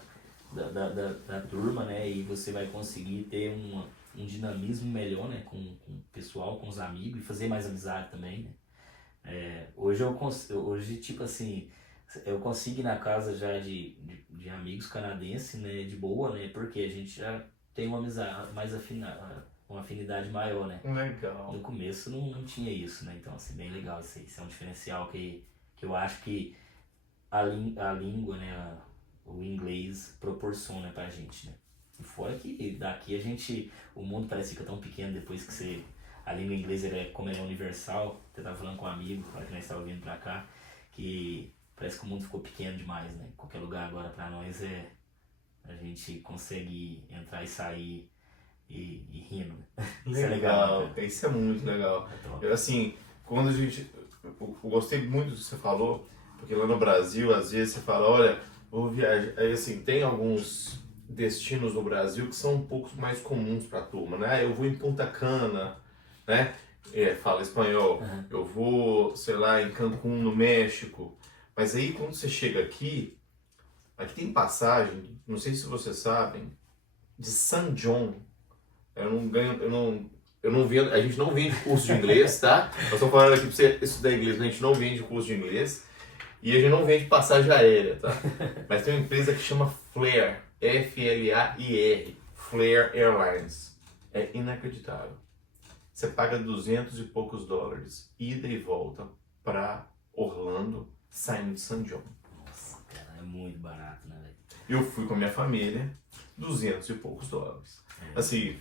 turma, né? E você vai conseguir ter um dinamismo melhor, né? Com o pessoal, com os amigos, e fazer mais amizade também, né? Hoje, tipo assim, eu consigo ir na casa já de amigos canadenses, né, de boa, né, porque a gente já tem uma amizade mais uma afinidade maior, né. Legal. No começo não tinha isso, né, então assim, bem legal isso aí. Isso é um diferencial que eu acho que a língua, né, o inglês proporciona pra gente, né. E fora que daqui o mundo parece que fica tão pequeno depois que a língua inglesa, como ela é universal. Eu tava falando com um amigo, que nós estávamos vindo pra cá, que parece que o mundo ficou pequeno demais, né? Qualquer lugar agora pra nós a gente consegue entrar e sair e rindo, né? Isso é legal, né? Isso é muito legal. Assim, quando eu gostei muito do que você falou, porque lá no Brasil, às vezes você fala, olha, vou viajar. Aí assim, tem alguns destinos no Brasil que são um pouco mais comuns pra turma, né? Eu vou em Punta Cana, né? Fala espanhol. Uhum. Eu vou, sei lá, em Cancún, no México. Mas aí quando você chega aqui tem passagem, não sei se vocês sabem, de San John. Eu não vendo, a gente não vende curso de inglês, tá? Nós estamos falando aqui pra você estudar inglês, mas a gente não vende curso de inglês. E a gente não vende passagem aérea, tá? Mas tem uma empresa que chama Flair, F-L-A-I-R, Flair Airlines. É inacreditável. Você paga 200 e poucos dólares, ida e volta para Orlando, saindo de San John. Nossa, cara, é muito barato, né, velho? Eu fui com a minha família, 200 e poucos dólares. Assim,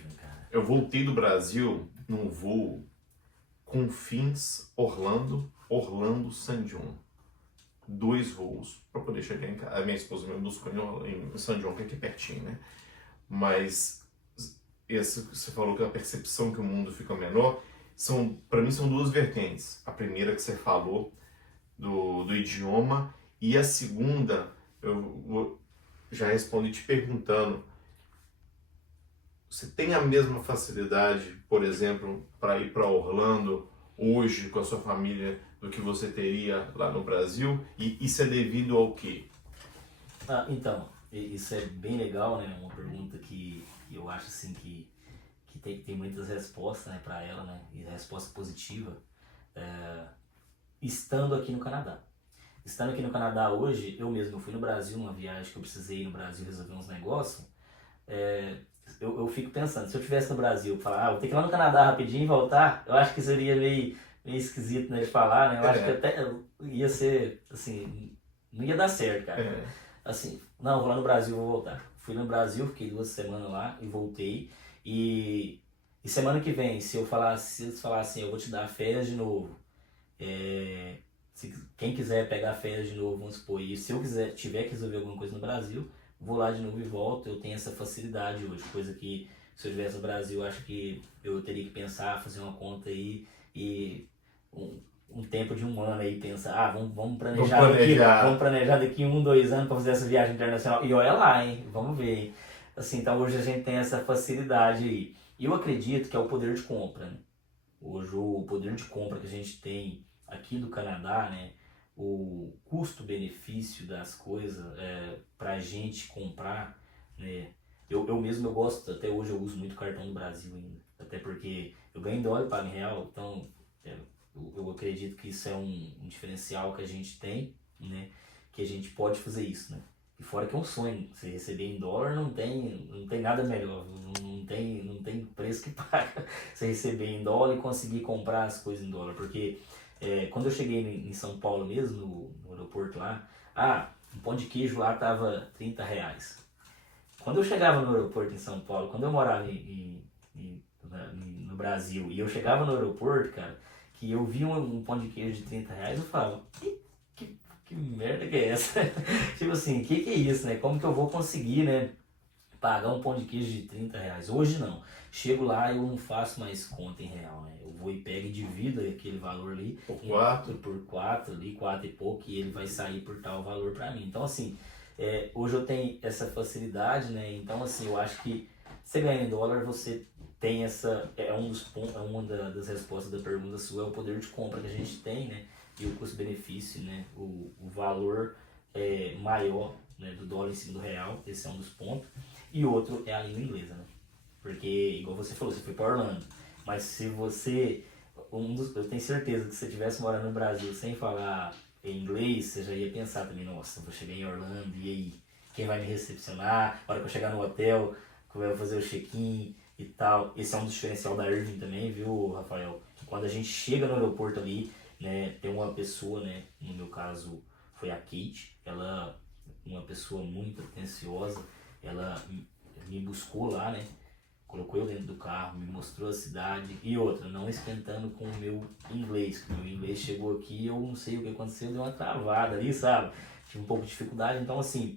eu voltei do Brasil num voo Confins Orlando, San John. 2 voos para poder chegar em casa. A minha esposa me buscou em San John, que é aqui pertinho, né? Mas você falou que a percepção que o mundo fica menor, para mim são 2 vertentes. A primeira que você falou do idioma, e a segunda, eu já respondi te perguntando, você tem a mesma facilidade, por exemplo, para ir para Orlando hoje com a sua família do que você teria lá no Brasil? E isso é devido ao quê? Então, isso é bem legal, né? Uma pergunta que eu acho assim que tem muitas respostas, né, para ela, né? E resposta positiva. Estando aqui no Canadá. Estando aqui no Canadá hoje, eu mesmo fui no Brasil, numa viagem que eu precisei ir no Brasil resolver uns negócios. Eu fico pensando, se eu estivesse no Brasil, falar, vou ter que ir lá no Canadá rapidinho e voltar, eu acho que seria meio esquisito, né, de falar, né? Eu acho que até ia ser, assim, não ia dar certo, cara. Assim, não, vou lá no Brasil, vou voltar. Fui no Brasil, fiquei 2 semanas lá e voltei. E semana que vem, se eles falar assim, eu vou te dar férias de novo. Quem quiser pegar férias de novo, vamos supor, e se eu tiver que resolver alguma coisa no Brasil, vou lá de novo e volto. Eu tenho essa facilidade hoje, coisa que se eu estivesse no Brasil, eu acho que eu teria que pensar, fazer uma conta aí e um tempo de 1 ano aí, pensar, vamos planejar daqui 1, 2 anos para fazer essa viagem internacional. E olha lá, hein, vamos ver, hein? Assim, então hoje a gente tem essa facilidade aí. E eu acredito que é o poder de compra, né? Hoje o poder de compra que a gente tem aqui do Canadá, né? O custo-benefício das coisas para a gente comprar, né? Eu mesmo gosto, até hoje eu uso muito cartão do Brasil ainda, até porque eu ganho em dólar e pago em real, então eu acredito que isso é um diferencial que a gente tem, né? Que a gente pode fazer isso, né? E fora que é um sonho, você receber em dólar não tem nada melhor, não tem preço que paga você receber em dólar e conseguir comprar as coisas em dólar, porque quando eu cheguei em São Paulo mesmo, no aeroporto lá, um pão de queijo lá tava R$30. Quando eu chegava no aeroporto em São Paulo, quando eu morava no Brasil, e eu chegava no aeroporto, cara, que eu vi um pão de queijo de R$30, eu falava, que merda que é essa? Tipo assim, que é isso, né? Como que eu vou conseguir, né, pagar um pão de queijo de R$30? Hoje não. Chego lá e eu não faço mais conta em real, né? Eu vou e pego e divido aquele valor ali por 4 ali, 4 e pouco, e ele vai sair por tal valor pra mim. Então assim, hoje eu tenho essa facilidade, né? Então assim, eu acho que você ganha em dólar, você tem essa, um dos pontos, uma das respostas da pergunta sua, é o poder de compra que a gente tem, né? E o custo-benefício, né? O valor maior, né, do dólar em cima do real, esse é um dos pontos. E outro é a língua inglesa, né? Porque, igual você falou, você foi para Orlando, mas se você, eu tenho certeza que se você estivesse morando no Brasil sem falar inglês, você já ia pensar também, nossa, vou chegar em Orlando, e aí? Quem vai me recepcionar? A hora que eu chegar no hotel, como eu vou fazer o check-in e tal. Esse é um dos diferencial da Irving também, viu, Rafael? Que quando a gente chega no aeroporto ali, né, tem uma pessoa, né, no meu caso foi a Kate, ela, uma pessoa muito atenciosa, ela me buscou lá, né, colocou eu dentro do carro, me mostrou a cidade, e outra, não esquentando com o meu inglês, que o meu inglês chegou aqui e eu não sei o que aconteceu, deu uma travada ali, sabe, tive um pouco de dificuldade, então assim,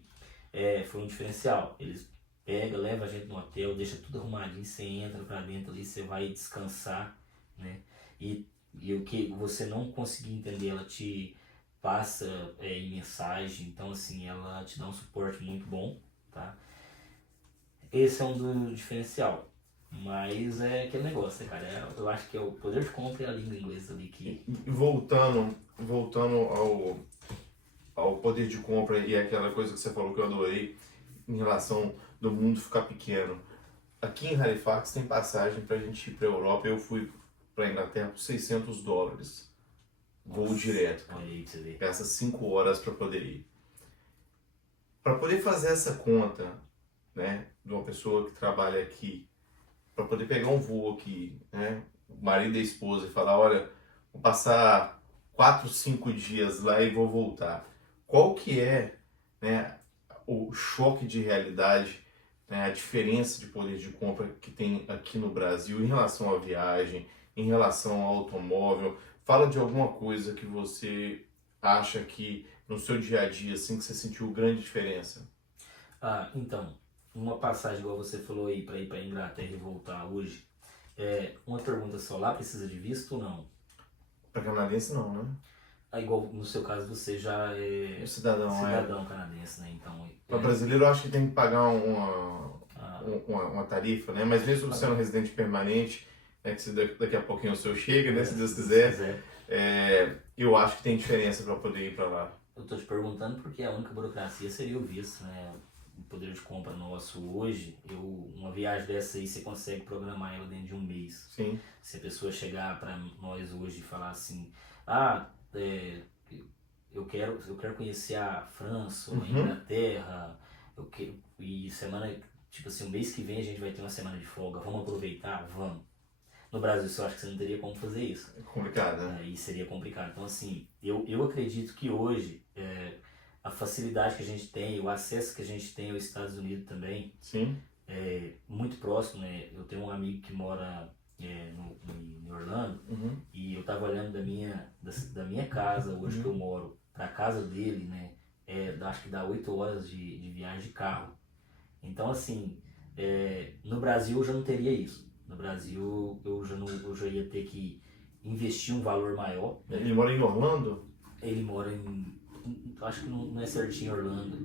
foi um diferencial. Eles pegam, levam a gente no hotel, deixa tudo arrumadinho, você entra pra dentro ali, você vai descansar, né? E o que você não conseguir entender, ela te passa em mensagem, então assim, ela te dá um suporte muito bom, tá? Esse é um do diferencial. Mas é aquele negócio, né, cara? Eu acho que é o poder de compra e a língua inglesa ali que... Voltando ao poder de compra e aquela coisa que você falou que eu adorei em relação do mundo ficar pequeno. Aqui em Halifax tem passagem pra gente ir pra Europa. Eu fui pra Inglaterra por $600. Voo direto. Olha aí pra você ver. Gasta 5 horas para poder ir. Para poder fazer essa conta, né, de uma pessoa que trabalha aqui, para poder pegar um voo aqui, né, o marido e a esposa, e falar, olha, vou passar 4, 5 dias lá e vou voltar. Qual que é, né, o choque de realidade né, a diferença de poder de compra que tem aqui no Brasil em relação à viagem, em relação ao automóvel. Fala de alguma coisa que você acha que no seu dia a dia, assim, que você sentiu grande diferença. Então, uma passagem igual você falou aí para ir para Inglaterra e voltar hoje, uma pergunta só, lá precisa de visto ou não? Para canadense não, né? Igual no seu caso você já é O cidadão cidadão canadense, né? Então, Para brasileiro eu acho que tem que pagar ah, uma tarifa, né? Mas mesmo sendo residente permanente, que se daqui a pouquinho o seu chega, né? Se Deus quiser, eu acho que tem diferença para poder ir para lá. Eu tô te perguntando porque a única burocracia seria o visto, né? O poder de compra nosso hoje, uma viagem dessa aí você consegue programar ela dentro de um mês. Sim. Se a pessoa chegar para nós hoje e falar assim, eu quero conhecer a França ou a Inglaterra, e semana, tipo assim, um mês que vem a gente vai ter uma semana de folga, vamos aproveitar? Vamos. No Brasil, eu acho que você não teria como fazer isso. É complicado, né? Aí seria complicado. Então, assim, eu acredito que hoje a facilidade que a gente tem, o acesso que a gente tem aos Estados Unidos também, Sim. é muito próximo, né? Eu tenho um amigo que mora em Orlando e eu tava olhando da minha casa, hoje que eu moro, pra casa dele, né? Acho que dá 8 horas de viagem de carro. Então, assim, no Brasil eu já não teria isso. No Brasil eu já ia ter que investir um valor maior. Ele mora em Orlando? Ele mora acho que não é certinho Orlando.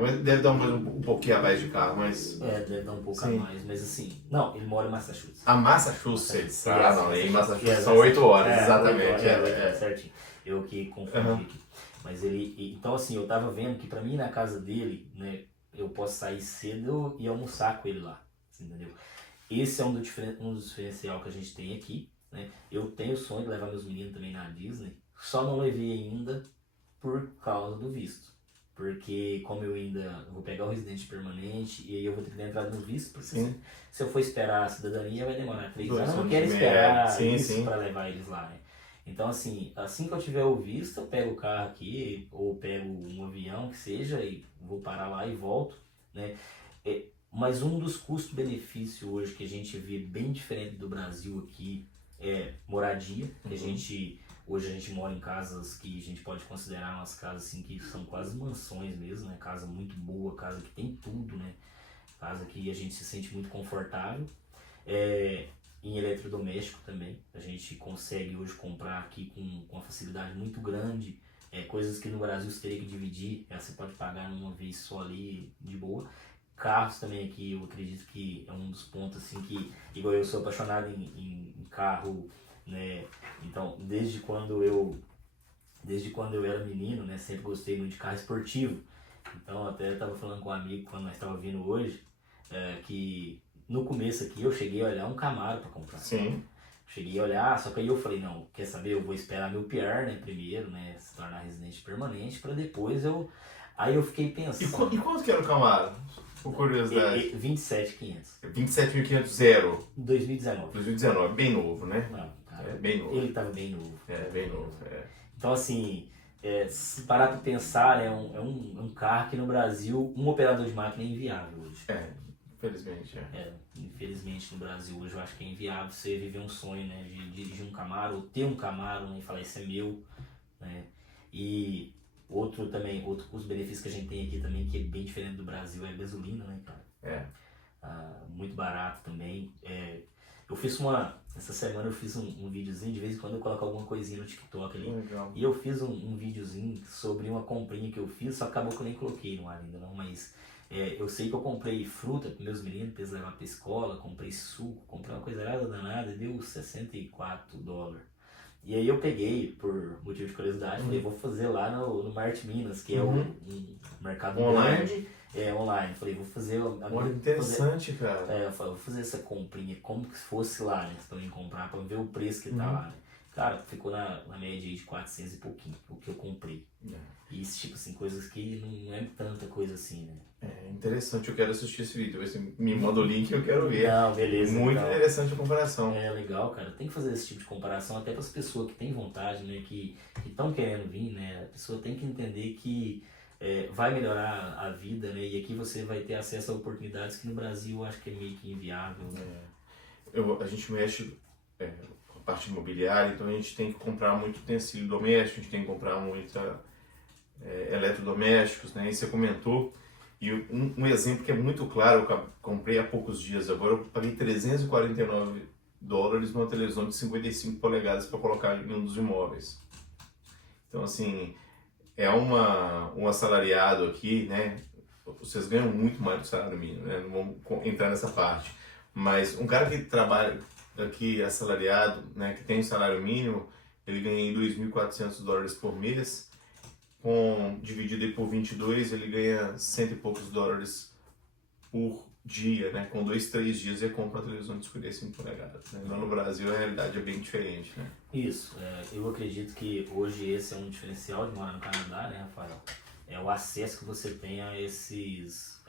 Mas deve dar um pouquinho a mais de carro, mas... Deve dar um pouco a mais, mas assim... Não, ele mora em Massachusetts. Massachusetts? Não, em Massachusetts são 8 horas, exatamente. 8 horas, certinho. Eu que confundi aqui. Mas então assim, eu tava vendo que pra mim ir na casa dele, né, eu posso sair cedo e almoçar com ele lá, entendeu? Esse é um dos diferenciais que a gente tem aqui, né? Eu tenho o sonho de levar meus meninos também na Disney, só não levei ainda por causa do visto. Porque como eu ainda vou pegar o residente permanente e aí eu vou ter que dar entrada no visto, porque se eu for esperar a cidadania vai demorar 3 anos, eu não quero esperar isso para levar eles lá, né? Então assim que eu tiver o visto, eu pego o carro aqui, ou pego um avião que seja, e vou parar lá e volto, né? Mas um dos custos-benefícios hoje que a gente vê bem diferente do Brasil aqui é moradia. Hoje a gente mora em casas que a gente pode considerar umas casas assim que são quase mansões mesmo, né? Casa muito boa, casa que tem tudo, né? Casa que a gente se sente muito confortável. Em eletrodoméstico também, a gente consegue hoje comprar aqui com uma facilidade muito grande. Coisas que no Brasil você teria que dividir, você pode pagar numa vez só ali de boa. Carros também aqui, eu acredito que é um dos pontos assim que, igual eu sou apaixonado em carro, né? Então, desde quando eu era menino, né, sempre gostei muito de carro esportivo. Então, até estava falando com um amigo quando nós estávamos vindo hoje, que no começo aqui eu cheguei a olhar um Camaro para comprar. Sim. Cheguei a olhar, só que aí eu falei, não, quer saber, eu vou esperar meu PR, né, primeiro, né, se tornar residente permanente, para depois eu... Aí eu fiquei pensando... E quanto que era o Camaro? Por curiosidade. 27.500. 27.500 zero. 2019. 2019, bem novo, né? Não, cara, bem novo. Ele tava bem novo. Bem novo. Então assim, se parar para pensar, é um carro que no Brasil, um operador de máquina é inviável hoje. Infelizmente. Infelizmente no Brasil hoje eu acho que é inviável você viver um sonho, né, de dirigir um Camaro, ou ter um Camaro, né, e falar, esse é meu, né, e outro custo-benefício que a gente tem aqui também, que é bem diferente do Brasil, é a gasolina, né, cara? Muito barato também. Essa semana eu fiz um videozinho, de vez em quando eu coloco alguma coisinha no TikTok ali. Legal. E eu fiz um videozinho sobre uma comprinha que eu fiz, só acabou que eu nem coloquei no ar ainda não, mas eu sei que eu comprei fruta para meus meninos, para eles levar para escola, comprei suco, comprei uma coisa nada danada, deu $64. E aí eu peguei, por motivo de curiosidade, falei, vou fazer lá no Marte Minas, que é um mercado grande, online. Falei, vou fazer... Olha, interessante, cara. Eu falei, vou fazer essa comprinha como se fosse lá, né? Pra mim comprar, pra ver o preço que tá lá, né? Cara, ficou na média aí de 400 e pouquinho, o que eu comprei. E tipo assim, coisas que não é tanta coisa assim, né? Interessante, eu quero assistir esse vídeo. Você me manda o link e eu quero ver. Não, beleza. Muito interessante a comparação. Legal, cara. Tem que fazer esse tipo de comparação até para as pessoas que têm vontade, né? Que estão querendo vir, né? A pessoa tem que entender que vai melhorar a vida, né? E aqui você vai ter acesso a oportunidades que no Brasil eu acho que é meio que inviável, né? A gente mexe com a parte imobiliária, então a gente tem que comprar muito utensílio doméstico, a gente tem que comprar muita eletrodomésticos, né? E você comentou, e um exemplo que é muito claro, eu comprei há poucos dias agora, eu paguei $349 numa televisão de 55 polegadas para colocar em um dos imóveis. Então, assim, um assalariado aqui, né? Vocês ganham muito mais do salário mínimo, né? Não vamos entrar nessa parte. Mas um cara que trabalha aqui assalariado, né? Que tem salário mínimo, ele ganha em $2.400 por mês. Dividido aí por 22, ele ganha cento e poucos dólares por dia, né? Com 2, 3 dias ele compra uma televisão de 55 polegadas. Né? Lá no Brasil a realidade é bem diferente, né? Isso, eu acredito que hoje esse é um diferencial de morar no Canadá, né, Rafael? É o acesso que você tem a esses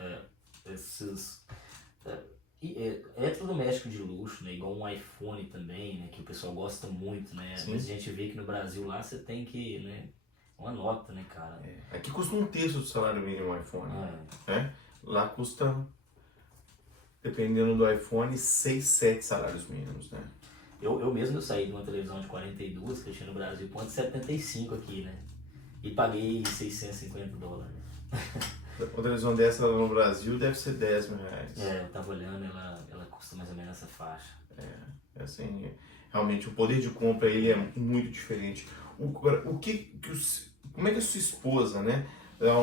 eletrodomésticos de luxo, né? Igual um iPhone também, né? Que o pessoal gosta muito, né? Sim. Mas a gente vê que no Brasil lá você tem que, né? Uma nota, né, cara? Aqui custa um terço do salário mínimo um iPhone. Né? Lá custa, dependendo do iPhone, 6, 7 salários mínimos, né? Eu mesmo saí de uma televisão de 42 que eu tinha no Brasil, ponto 75 aqui, né? E paguei $650. Uma televisão dessa lá no Brasil deve ser R$10.000. Eu tava olhando, ela custa mais ou menos essa faixa. Assim, realmente o poder de compra ele é muito diferente. Como é que a sua esposa, né? Dá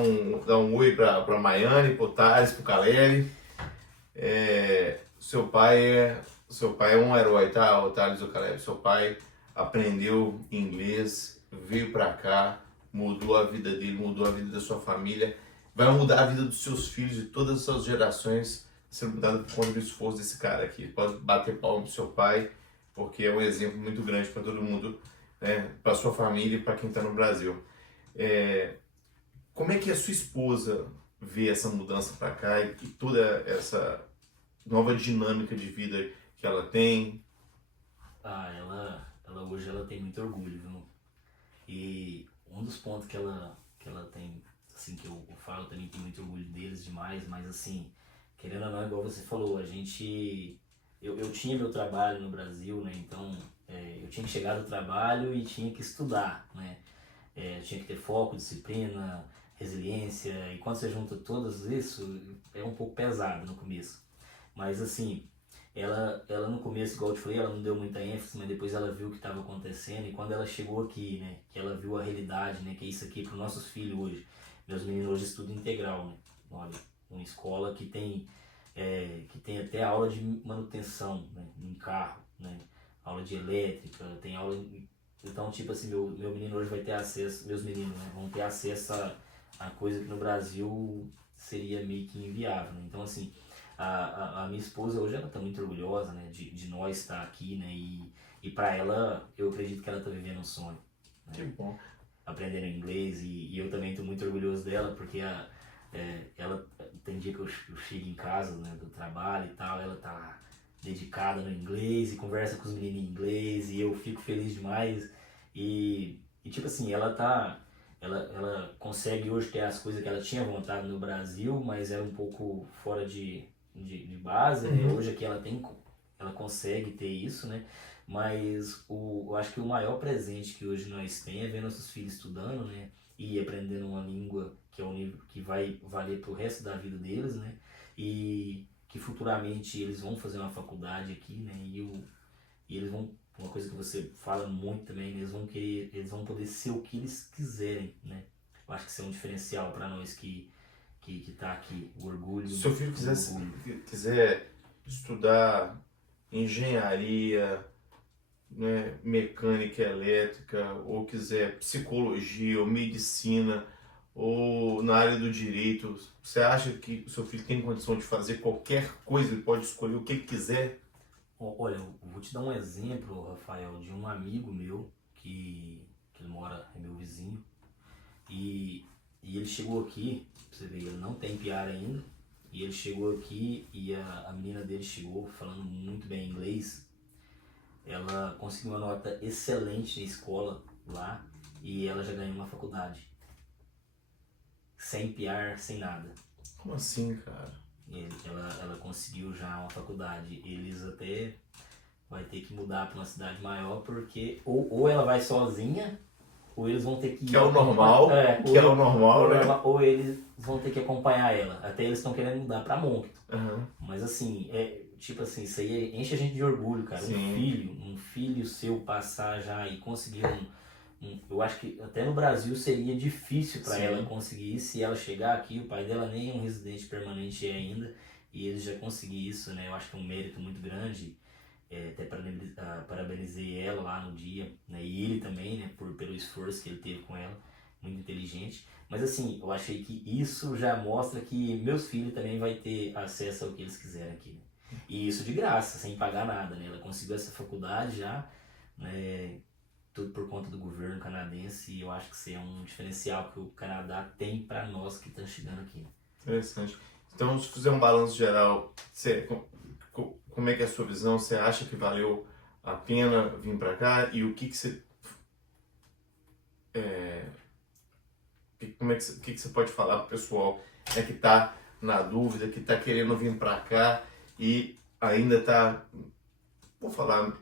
um oi pra Maiane, pro Thales, pro Caleri. Seu pai é um herói, tá? O Thales e o Caleri. Seu pai aprendeu inglês, veio pra cá, mudou a vida dele, mudou a vida da sua família. Vai mudar a vida dos seus filhos e todas as suas gerações sendo mudada por conta do esforço desse cara aqui. Pode bater palma pro seu pai, porque é um exemplo muito grande para todo mundo, né? Para sua família e para quem está no Brasil. Como é que a sua esposa vê essa mudança para cá e toda essa nova dinâmica de vida que ela tem? Ela hoje ela tem muito orgulho, viu? E um dos pontos que ela tem, assim, que eu falo também, tem muito orgulho deles demais, mas assim, querendo ou não, igual você falou, eu tinha meu trabalho no Brasil, né? Então eu tinha que chegar do trabalho e tinha que estudar, né? Tinha que ter foco, disciplina, resiliência, e quando você junta todos isso, é um pouco pesado no começo. Mas assim, ela no começo, igual eu te falei, ela não deu muita ênfase, mas depois ela viu o que estava acontecendo, e quando ela chegou aqui, né, que ela viu a realidade, né, que é isso aqui para os nossos filhos hoje. Meus meninos hoje estudam integral, né? Olha, uma escola que tem até aula de manutenção, né, em carro, né? Aula de elétrica, tem aula. Então, tipo assim, meu menino hoje vai ter acesso, meus meninos, né, vão ter acesso a coisa que no Brasil seria meio que inviável, né? Então, assim, a minha esposa hoje ela tá muito orgulhosa, né, de nós estar aqui, né, e para ela, eu acredito que ela tá vivendo um sonho, né? Que bom. Aprendendo inglês, e eu também tô muito orgulhoso dela, porque ela tem dia que eu chego em casa, né, do trabalho e tal, ela tá dedicada no inglês e conversa com os meninos em inglês, e eu fico feliz demais. E tipo assim, ela consegue hoje ter as coisas que ela tinha vontade no Brasil, mas era um pouco fora de base, né? Hoje aqui ela consegue ter isso, né? Mas eu acho que o maior presente que hoje nós temos é ver nossos filhos estudando, né? E aprendendo uma língua que é um nível que vai valer pro resto da vida deles, né? E que futuramente eles vão fazer uma faculdade aqui, né? E eles vão, uma coisa que você fala muito também, eles vão poder ser o que eles quiserem, né? Eu acho que isso é um diferencial para nós que tá aqui, o orgulho. Se seu filho quiser estudar engenharia, né, mecânica elétrica, ou quiser psicologia ou medicina, ou na área do direito, você acha que o seu filho tem condição de fazer qualquer coisa, ele pode escolher o que ele quiser? Olha, eu vou te dar um exemplo, Rafael, de um amigo meu que ele mora, é meu vizinho, e ele chegou aqui, pra você ver, ele não tem PR ainda, e ele chegou aqui e a menina dele chegou falando muito bem inglês. Ela conseguiu uma nota excelente na escola lá e ela já ganhou uma faculdade. sem PR, sem nada. Como assim, cara? Ela conseguiu já uma faculdade. Eles até vai ter que mudar para uma cidade maior, porque ou ela vai sozinha, ou eles vão ter que... Que é o normal, né? Ou eles vão ter que acompanhar ela. Até eles estão querendo mudar para Moncton. Uhum. Mas assim, tipo assim, isso aí enche a gente de orgulho, cara. Sim. Um filho seu passar já e conseguir eu acho que até no Brasil seria difícil para ela conseguir, se ela chegar aqui, o pai dela nem é um residente permanente ainda, e eles já conseguir isso, né? Eu acho que é um mérito muito grande. Até parabenizei ela lá no dia, né? E ele também, né? Pelo esforço que ele teve com ela, muito inteligente. Mas assim, eu achei que isso já mostra que meus filhos também vai ter acesso ao que eles quiserem aqui, né? E isso de graça, sem pagar nada, né? Ela conseguiu essa faculdade já, né? Tudo por conta do governo canadense, e eu acho que isso é um diferencial que o Canadá tem para nós que estamos chegando aqui, né? Interessante. Então, se fizer um balanço geral, como é que é a sua visão? Você acha que valeu a pena vir para cá? E o que você... o que você pode falar para o pessoal que está na dúvida, que está querendo vir para cá e ainda está, vou falar,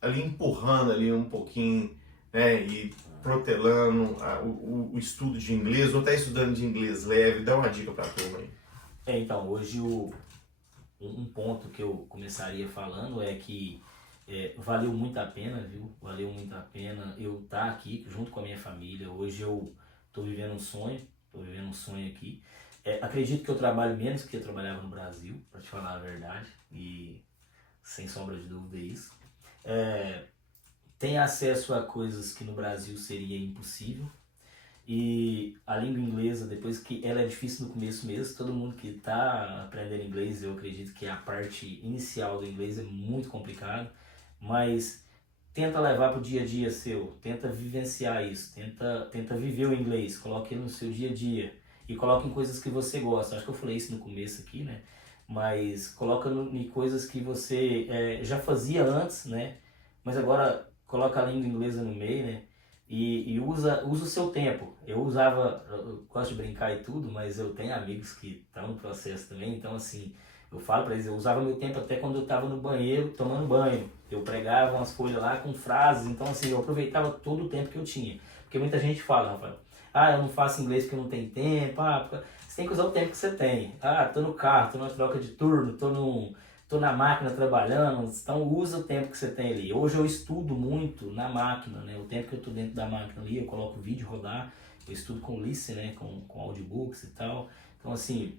ali empurrando ali um pouquinho, né, e protelando o estudo de inglês, ou está estudando de inglês leve? Dá uma dica para a turma aí. Então, hoje um ponto que eu começaria falando é que valeu muito a pena, viu? Valeu muito a pena eu estar aqui junto com a minha família. Hoje eu estou vivendo um sonho aqui. Acredito que eu trabalho menos que eu trabalhava no Brasil, para te falar a verdade, e sem sombra de dúvida é isso. Tem acesso a coisas que no Brasil seria impossível. E a língua inglesa, depois que ela é difícil no começo mesmo, todo mundo que está aprendendo inglês, eu acredito que a parte inicial do inglês é muito complicado, mas tenta levar para o dia a dia seu, tenta vivenciar isso, tenta viver o inglês, coloque ele no seu dia a dia e coloque em coisas que você gosta. Acho que eu falei isso no começo aqui, né? Mas coloca em coisas que você já fazia antes, né? Mas agora coloca a língua inglesa no meio, né? E usa o seu tempo. Eu gosto de brincar e tudo, mas eu tenho amigos que estão no processo também, então assim, eu falo para eles, eu usava meu tempo até quando eu estava no banheiro tomando banho. Eu pregava umas folhas lá com frases, então assim, eu aproveitava todo o tempo que eu tinha. Porque muita gente fala, Rafael, eu não faço inglês porque não tem tempo, você tem que usar o tempo que você tem. Tô no carro, tô na troca de turno, tô na máquina trabalhando, então usa o tempo que você tem ali. Hoje eu estudo muito na máquina, né? O tempo que eu estou dentro da máquina ali, eu coloco o vídeo rodar, eu estudo com listen, né? Com audiobooks e tal. Então assim,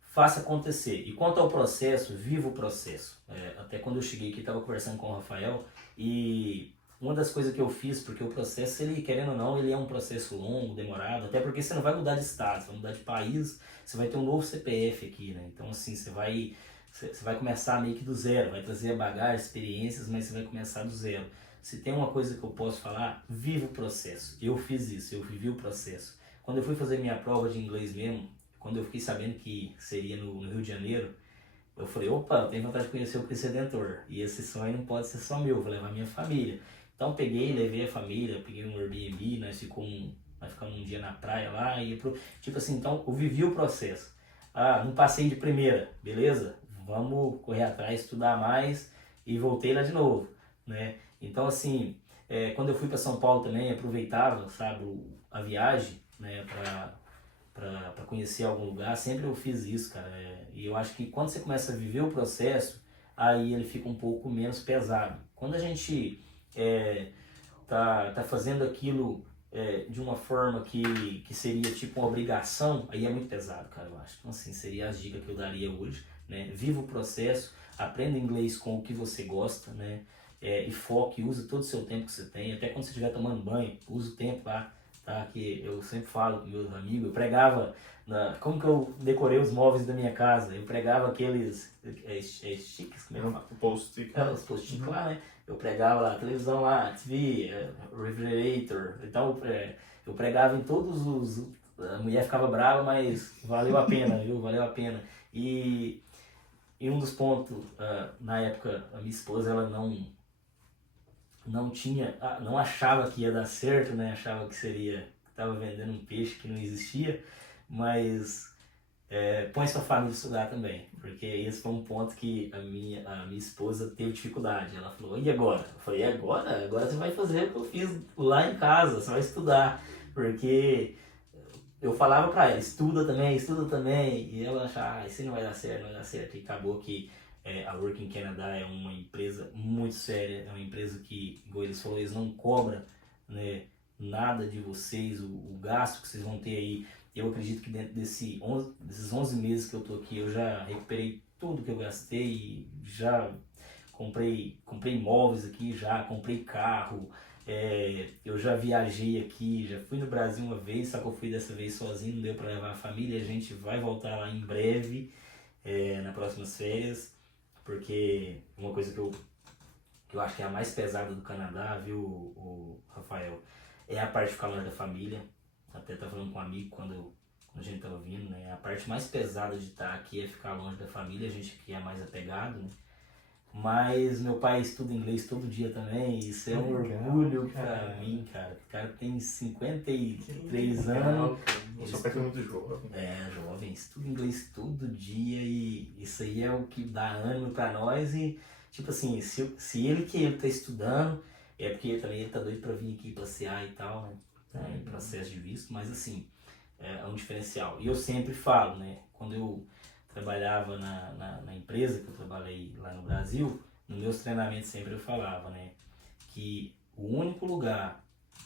faça acontecer. E quanto ao processo, viva o processo. Até quando eu cheguei aqui, estava conversando com o Rafael e uma das coisas que eu fiz, porque o processo, ele querendo ou não, ele é um processo longo, demorado, até porque você não vai mudar de estado, você vai mudar de país, você vai ter um novo CPF aqui, né? Então assim, você vai começar meio que do zero, vai trazer bagagem, experiências, mas você vai começar do zero. Se tem uma coisa que eu posso falar, viva o processo. Eu fiz isso, eu vivi o processo. Quando eu fui fazer minha prova de inglês mesmo, quando eu fiquei sabendo que seria no Rio de Janeiro, eu falei, opa, eu tenho vontade de conhecer o Cristo Redentor. E esse sonho não pode ser só meu, eu vou levar minha família. Então peguei, levei a família, peguei um Airbnb, nós ficamos um dia na praia lá, tipo assim, então eu vivi o processo. Não passei de primeira, beleza? Vamos correr atrás, estudar mais e voltei lá de novo, né? Então assim, quando eu fui para São Paulo também, aproveitava, sabe, a viagem, né, para conhecer algum lugar, sempre eu fiz isso, cara. E eu acho que quando você começa a viver o processo, aí ele fica um pouco menos pesado. Quando a gente tá fazendo aquilo de uma forma que seria tipo uma obrigação, aí é muito pesado, cara, eu acho. Então assim, seria as dicas que eu daria hoje, né? Viva o processo, aprenda inglês com o que você gosta, né? E foque, use todo o seu tempo que você tem, até quando você estiver tomando banho, use o tempo lá, tá? Que eu sempre falo com meus amigos, eu pregava, como que eu decorei os móveis da minha casa? Eu pregava aqueles sticks, como é que fala? Post-it. Os post-it lá, né? Eu pregava lá, televisão lá, TV, refrigerator, então eu pregava em todos os... A mulher ficava brava, mas valeu a pena, viu? Valeu a pena. E um dos pontos, na época, a minha esposa, ela não achava que ia dar certo, né? Achava que estava vendendo um peixe que não existia, mas põe sua família a estudar também, porque esse foi um ponto que a minha esposa teve dificuldade. Ela falou, e agora? Eu falei, e agora? Agora você vai fazer o que eu fiz lá em casa, você vai estudar, porque eu falava pra ela, estuda também, e ela achava, isso não vai dar certo, não vai dar certo, e acabou que a Working Canada é uma empresa muito séria, é uma empresa que, igual eles falaram, eles não cobram, né, nada de vocês, o gasto que vocês vão ter aí. Eu acredito que dentro desses 11 meses que eu tô aqui, eu já recuperei tudo que eu gastei, já comprei imóveis aqui, já comprei carro, eu já viajei aqui, já fui no Brasil uma vez, só que eu fui dessa vez sozinho, não deu para levar a família. A gente vai voltar lá em breve, nas próximas férias, porque uma coisa que eu acho que é a mais pesada do Canadá, viu, o Rafael, é a parte de ficar longe da família. Até estava falando com um amigo quando a gente estava vindo, né? A parte mais pesada de estar aqui é ficar longe da família, a gente que é mais apegado, né? Mas meu pai estuda inglês todo dia também, isso é um orgulho pra mim, cara. O cara tem 53 anos. O seu pai é muito jovem. Jovem, estuda inglês todo dia e isso aí é o que dá ânimo pra nós. E, tipo assim, se ele tá estudando, é porque também ele tá doido pra vir aqui passear e tal, né? Tá em processo de visto, mas assim, é um diferencial. E eu sempre falo, né? Quando eu trabalhava na empresa que eu trabalhei lá no Brasil, nos meus treinamentos sempre eu falava, né, que o único lugar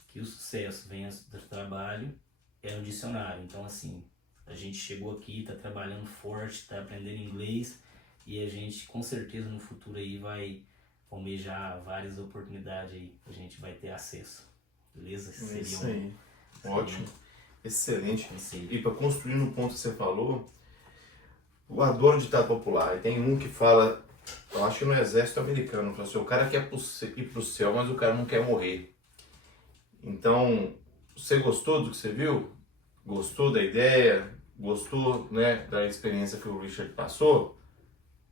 que o sucesso vem do trabalho é no dicionário. Então, assim, a gente chegou aqui, está trabalhando forte, está aprendendo inglês e a gente com certeza no futuro aí vai almejar várias oportunidades aí, a gente vai ter acesso. Beleza? Esse isso aí. Ótimo. Excelente. E para construir no ponto que você falou, eu adoro ditado popular. E tem um que fala, eu acho que no exército americano, fala assim, o cara quer ir pro céu, mas o cara não quer morrer. Então, você gostou do que você viu? Gostou da ideia? Gostou, né, da experiência que o Richard passou?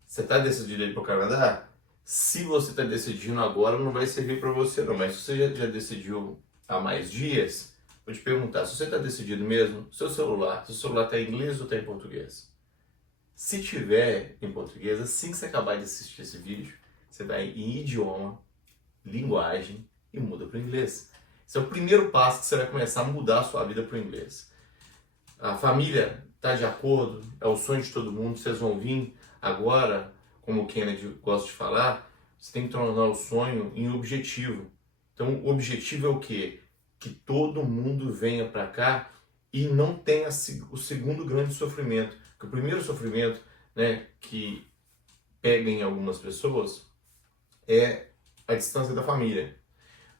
Você está decidido a ir para o Canadá? Se você está decidindo agora, não vai servir para você não. Mas se você já decidiu há mais dias, vou te perguntar, se você está decidido mesmo, seu celular está em inglês ou está em português? Se tiver em português, assim que você acabar de assistir esse vídeo, você vai em idioma, linguagem e muda para o inglês. Esse é o primeiro passo que você vai começar a mudar a sua vida para o inglês. A família está de acordo, é o sonho de todo mundo, vocês vão vir agora, como o Kennedy gosta de falar, você tem que tornar o sonho em objetivo. Então, o objetivo é o quê? Que todo mundo venha para cá e não tenha o segundo grande sofrimento. Porque o primeiro sofrimento, né, que pega em algumas pessoas é a distância da família.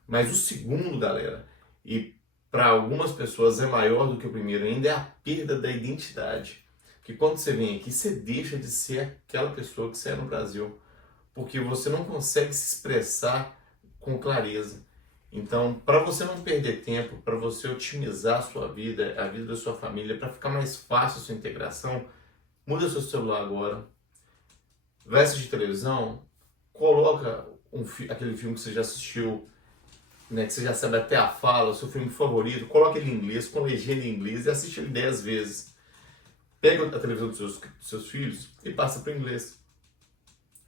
Mas o segundo, galera, e para algumas pessoas é maior do que o primeiro ainda, é a perda da identidade. Porque quando você vem aqui, você deixa de ser aquela pessoa que você é no Brasil. Porque você não consegue se expressar com clareza. Então, para você não perder tempo, para você otimizar a sua vida, a vida da sua família, para ficar mais fácil a sua integração, muda seu celular agora, vai assistir televisão, coloca aquele filme que você já assistiu, né, que você já sabe até a fala, o seu filme favorito, coloca ele em inglês, com legenda em inglês e assiste ele 10 vezes. Pega a televisão dos seus filhos e passa para o inglês.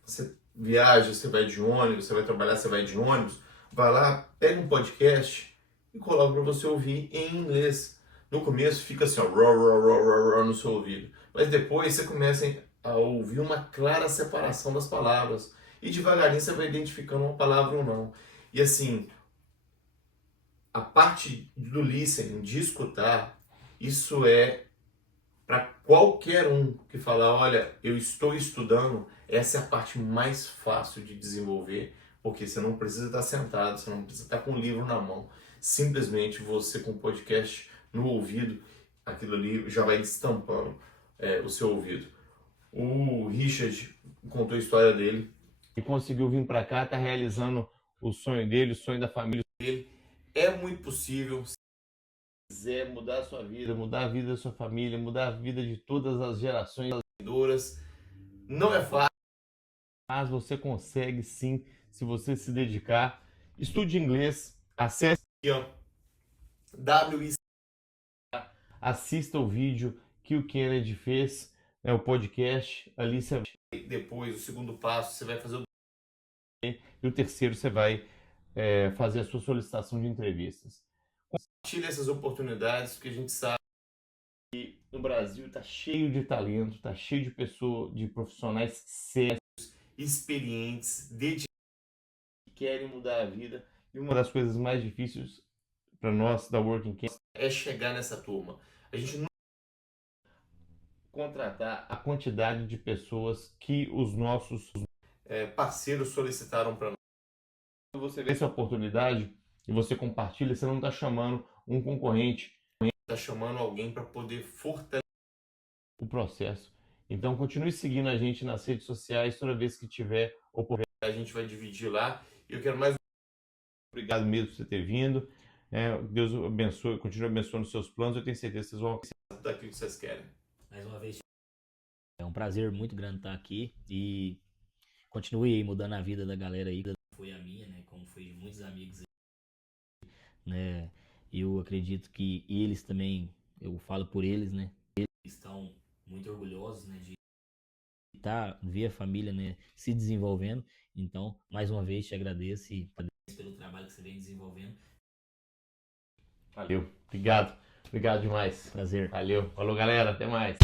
Você viaja, você vai de ônibus, você vai trabalhar, você vai de ônibus, vai lá, pega um podcast e coloca para você ouvir em inglês. No começo fica assim, ó, no seu ouvido, mas depois você começa a ouvir uma clara separação das palavras e devagarinho você vai identificando uma palavra ou não. E assim, a parte do listening, de escutar, isso é para qualquer um que falar, olha, eu estou estudando, essa é a parte mais fácil de desenvolver, porque você não precisa estar sentado, você não precisa estar com o livro na mão. Simplesmente você com o podcast no ouvido, aquilo ali já vai destampando o seu ouvido. O Richard contou a história dele e conseguiu vir para cá, está realizando o sonho dele, o sonho da família dele. É muito possível. Se quiser mudar a sua vida, mudar a vida da sua família, mudar a vida de todas as gerações seguidoras, não é fácil, mas você consegue sim, se você se dedicar. Estude inglês, acesse aqui, ó, assista o vídeo que o Kennedy fez, né, o podcast. Ali você vai... Depois, o segundo passo, você vai fazer o... E o terceiro, você vai fazer a sua solicitação de entrevistas. Compartilhe essas oportunidades, porque a gente sabe que no Brasil está cheio de talento, está cheio de pessoas, de profissionais sérios, experientes, dedicados, que querem mudar a vida. E uma das coisas mais difíceis para nós da Working Camp é chegar nessa turma. A gente não contratar a quantidade de pessoas que os nossos parceiros solicitaram para nós. Quando você vê essa oportunidade e você compartilha, você não está chamando um concorrente, está chamando alguém para poder fortalecer o processo. Então continue seguindo a gente nas redes sociais, toda vez que tiver oportunidade a gente vai dividir lá. E eu quero mais obrigado mesmo por você ter vindo. Deus abençoe, continue abençoando os seus planos. Eu tenho certeza que vocês vão alcançar daquilo que vocês querem. Mais uma vez, é um prazer muito grande estar aqui e continue aí mudando a vida da galera aí. Foi a minha, né? Como foi de muitos amigos aí, né? Eu acredito que eles também, eu falo por eles, né? Eles estão muito orgulhosos, né? De ver a família, né? Se desenvolvendo. Então, mais uma vez, te agradeço e parabéns pelo trabalho que você vem desenvolvendo. Valeu, obrigado demais. Prazer. Valeu, falou galera, até mais.